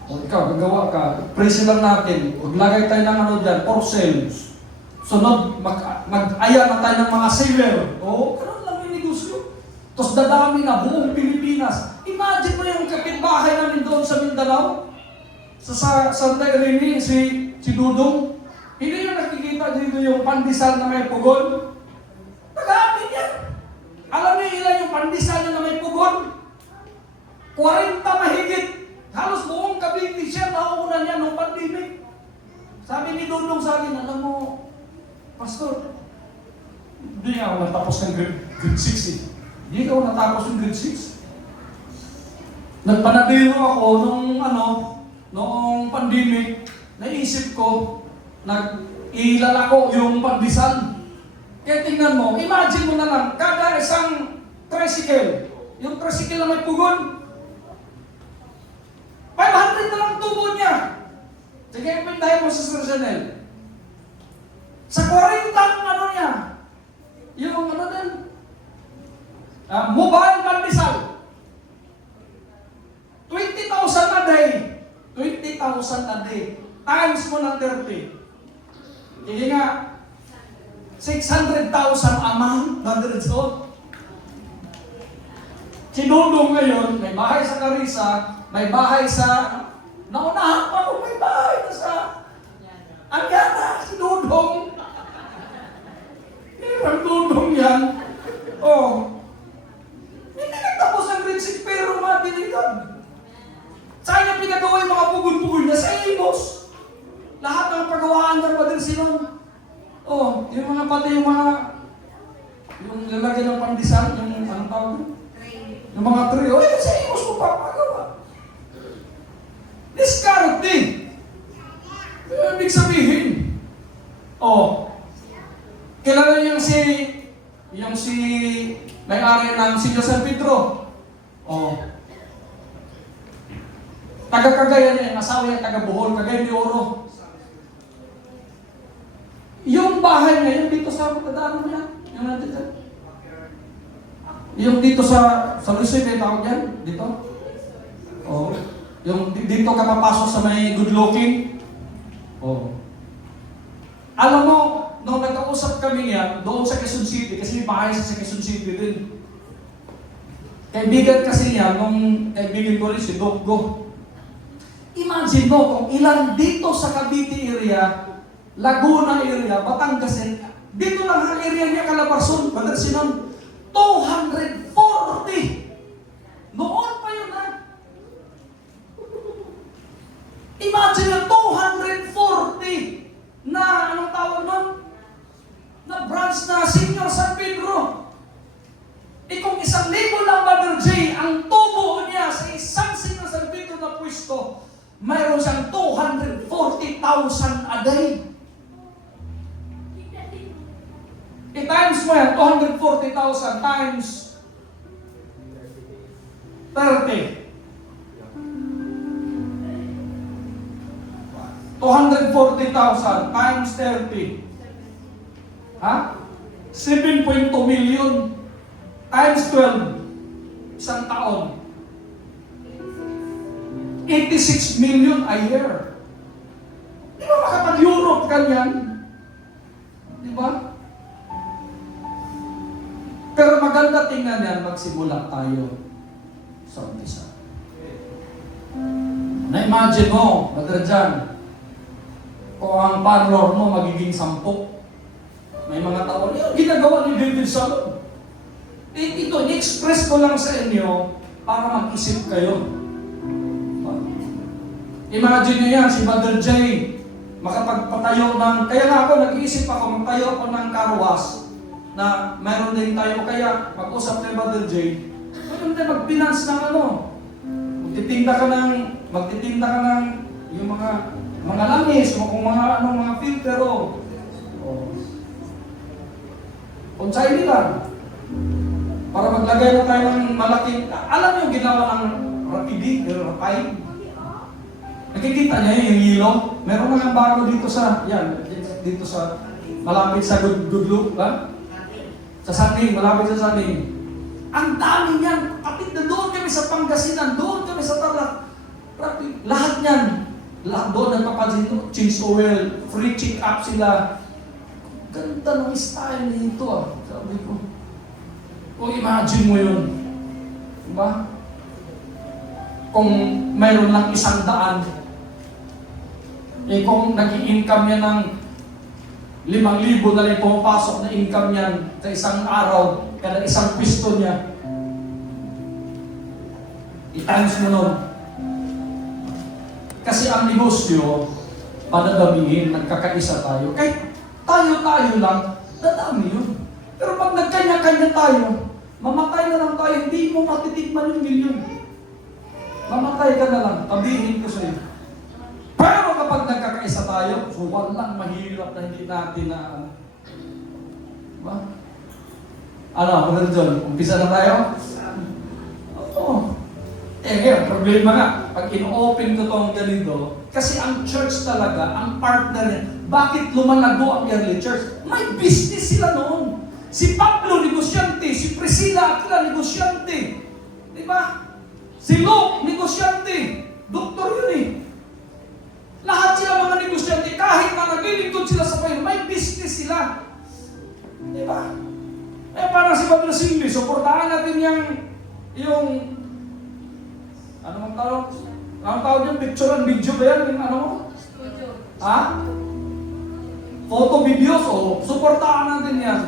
Ikaw, gagawa ka, freezer lang natin, maglagay tayo ng dyan, for sale. Sunod, mag-aya na tayo ng mga seller. Ganun lang yung negosyo. Tapos dadami na buong Pilipinas. Imagine mo yung kapitbahay namin doon sa Mindanao, sa Santa Eleni, si Dudong. Hindi yung nakikita dito yung pandesal na may pugon. Nag-aamin yan. Alam niyo ilan yung pandesal na may pugon? 40 mahigit. Halos buong Cavite siya, nauunan niya ng pandemic. Sabi ni Dudong sa akin, alam mo, Pastor, hindi ako natapos ng grade 6 Hindi ako natapos ng grade 6. Nagpanadiro ako noong pandemic, naisip ko, nag-ilala ko yung pandesal. Kaya tingnan mo, imagine mo na lang, kada isang tricycle, yung tricycle na may pugon, 500 na lang tubo niya. Sige, ipintahin mo sa Sir Chanel. Sa 40 niya, yung din, mobile pandesal. 20,000 a day. 20,000 a day. times mo ng 30. Sige nga, 600,000 a month, Brother John. Si Dudong ngayon, may bahay sa Carissa, may bahay sa, naunahan pa kung may bahay na sa Anyana, si Dudong. Ang Dudong yan. Oh. Hindi nagtapos ang grade 6 pero mabilidad. Saan niya pinagawa yung mga pugod-pugod na sa Amos? Lahat ng pagawaan ng Brother Sinon. Oh, yung mga pati yung mga yung lalagyan ng pandesal, yung anong tawag? Yung mga trio, sa Amos mo papagawa. Discarte. Ibig sabihin, oh, kilala niyo yung si may-ari ng Sitio San Pedro. Oh. Taga-Cagayan niya, yung asawa niya, taga-Bohol, Cagayan de Oro. Yung bahay niya, yung dito sa pagdadaan mo yan, yung nandito. Yung dito sa Luisay, may tawag yan, dito. Oh. Yung dito ka papasok sa may good looking. Oh. Alam mo, nung nagkausap kami yan, doon sa Quezon City, kasi may bahay sa Quezon City din. Kaibigan kasi niya, nung kaibigan ko rin si Doggo. Imagine mo kung ilan dito sa Cavite area, Laguna area, Batangas, dito lang ang area niya, Calabarzon, Brother Sinon, 240. Noon pa yun na. Imagine na 240 na, anong tawag nun? Na branch na Senior San Pedro. Kung 1,000 lang, Brother J, ang tubo niya sa isang Senior San Pedro na pwesto, mayroon siyang 240,000 a day. I-times mo yan, 240,000 times 30. 240,000 times 30. Ha? 7.2 million times 12. Isang taon. 86 million a year. Di ba makapag-Europe ka yan? Di ba? Pero maganda tingnan yan, magsimula tayo sa umpisa. Na-imagine mo, Brother John, kung ang parlor mo magiging 10. May mga tao, yung ginagawa ni David Salon. Ito, i-express ko lang sa inyo para mag-isip kayo. Imagine nyo yan, si Brother Jay, makapagpatayo ng, kaya nga ako, nag-iisip ako, magtayo ako ng karwas na mayroon din tayo, kaya mag-usap tayo Brother Jay, mayroon tayo mag-finance ng ano, magtitinda ka ng yung mga langis, o kung mga filtero. Unsay nila. Para maglagay na tayo ng malaking, alam niyo ginawa ng Rapid. Nakikita niya yung yelo? Meron nga bago dito sa, dito sa, malapit sa good look, ha? Sa Saning, malapit sa Saning. Ang dami niyan, kapit na doon kami sa Pangasinan, doon kami sa Tarlac. Lahat niyan, lahat doon nagpapansin ito, change oil, free check-up sila. Ganda ng style nito sabi ko. O imagine mo yun. Diba? Kung mayroon lang 100, kung nag-i-income niya ng 5,000 na lang pumapasok na income niyan sa isang araw, kada isang pisto niya, i-times mo nun. Kasi ang negosyo, padadamihin, nagkakaisa tayo. Kahit tayo lang, dadami yun. Pero pag nagkanya-kanya tayo, mamatay na lang tayo, hindi mo matitikman yung milyon. Mamatay ka na lang, tabihin ko sa'yo. Pero kapag nagkakaisa tayo, so walang mahirap na hindi natin na diba? Ano, Brother John, umpisa na tayo? Oo. Ngayon, problema nga, pag in-open ko itong ganito, kasi ang church talaga, ang partner niya, bakit lumalago ang early church? May business sila noon. Si Pablo, negosyante. Si Priscilla, Aquila, negosyante. Diba? Si Luke, negosyante. Doktor yun eh. Lahat sila mga suportahan natin yung ano mong tawag? Ang tawag yung picture and video ba yan? Yung ano mo? Ha? Photo videos, suportahan natin yan.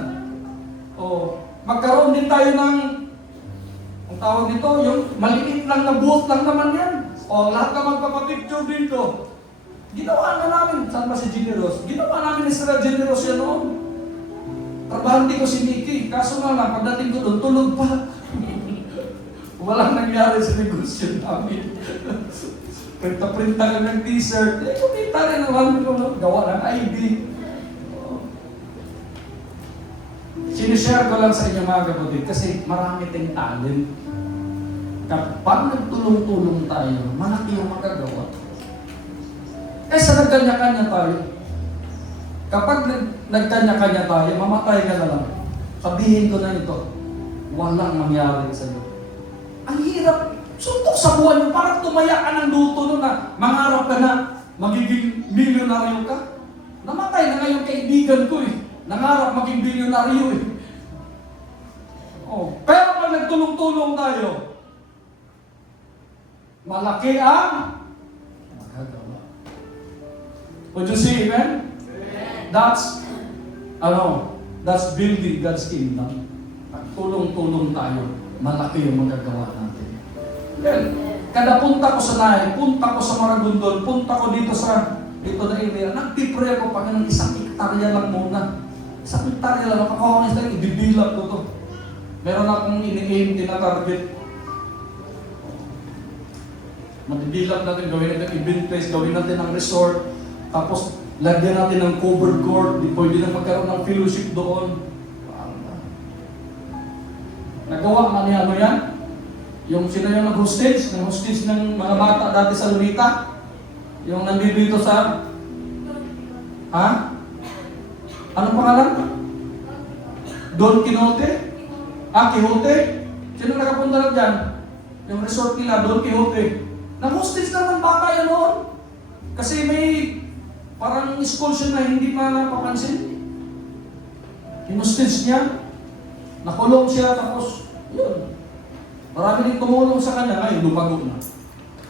Magkaroon din tayo ng, ang tawag nito, yung maliit lang na booth lang naman yan. Lahat ka magpapapicture dito. Ginawa na namin, saan ba si Generos? Ginawa namin ni Sir Generos yan noon. Trabahante ko si Mickey, kaso nga lang, pagdating ko doon, tulog pa. Walang nangyari sa negosyo namin. Printa-printa lang ng t-shirt. Kumita rin naman ko, gawa ng ID. Sinishare ko lang sa inyo mga kapatid kasi marami tayong talent. Kapag nagtulong-tulong tayo, malaki yung magagawa. Sa nagkanya-kanya tayo. Kapag nagkanya-kanya tayo, mamatay ka na lang. Sabihin ko na ito, walang mangyari sa iyo. Ang hirap. Suntok sa buwan mo, parang tumaya ka ng luto nun na mangarap ka na magiging milyonaryo ka. Namatay na nga yung kaibigan ko eh. Nangarap maging milyonaryo eh. Pero pag nagtulong-tulong tayo, malaki ang magagawa. Would you see, amen? That's building God's kingdom. Pag tulong-tulong tayo, malaki yung magagawa natin. Well, kada punta ko sa Nahe, punta ko sa Maragondon, punta ko dito na area, nagpipray ako pag ng isang hektarya lang muna. Isang hektarya lang, makakawangis lang, ibibilap ko to. Meron akong ini-aim din na target. Madibilap natin, gawin natin event place, gawin natin ng resort, tapos lagyan natin ng covered court, di pwede na magkaroon ng fellowship doon. Nagawa na niya ano yan? Yung sino yung nag-hostage ng mga bata dati sa Lunita? Yung nandito sa... Ha? Anong pangalan? Don Quixote? Quixote? Sino nakapunta lang dyan? Yung resort nila, Don Quixote. Nag-hostage naman bata yan noon. Kasi may parang expulsion na hindi pa napapansin. Hinustage niya. Nakulong siya tapos, yun. Marami din tumulong sa kanya, ngayon lumago na.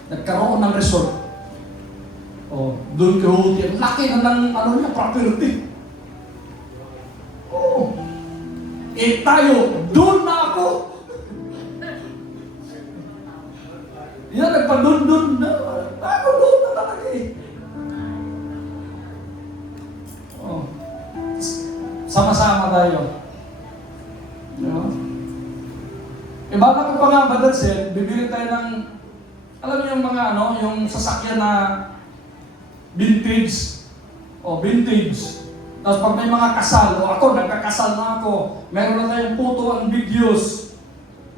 Nagkaroon ng resort. Don Quixote. Ang laki na ng niya, property. Tayo, doon na ako. Yan, nagpa-dun-dun na. Ako doon na talaga eh. Sama-sama tayo. Baka ko pa nga, Brother Seth, bibili tayo ng, alam niyo yung mga yung sasakyan na vintage. Vintage. Tapos pag may mga kasal, ako, nagkakasal na ako, meron na tayong photo and videos,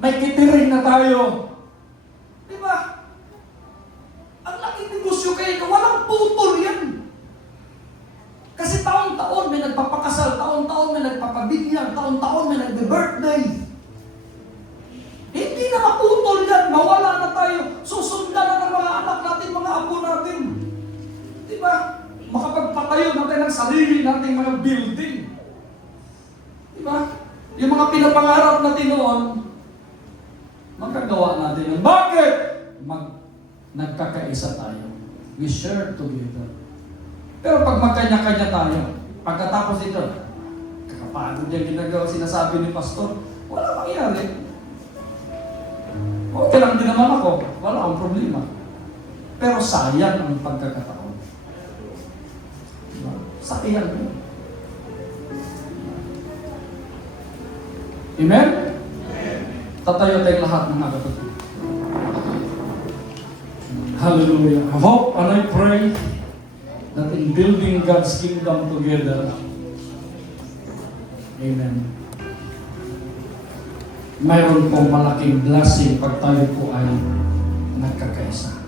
may kitering na tayo. Diba? Ang laking negosyo kayo, walang putol yan. Kasi taon-taon may nagpapakasal, taon-taon may nagpapabinyag, taon-taon may nagbe-birthday. Hindi na maputol yan, mawala na tayo, susundan na ng mga anak natin, mga apo natin. Diba? Makapagpatayo natin ng sarili nating mga building. Diba? Yung mga pinapangarap natin noon, magkagawa natin yun. Bakit? Nagkakaisa tayo. We share together. Pero pag magkanya-kanya tayo, pagkatapos ito, kakapagod yung ginagawa, sinasabi ni Pastor, wala mangyari. Okay lang din naman ako, wala akong problema. Pero sayang ang pagkakataon. Sayang yun. Amen? Tatayo tayong lahat ng mga kapatid. Hallelujah. I hope and I pray that in building God's kingdom together, amen, mayroon pong malaking blessing pag tayo po ay nagkakaisa.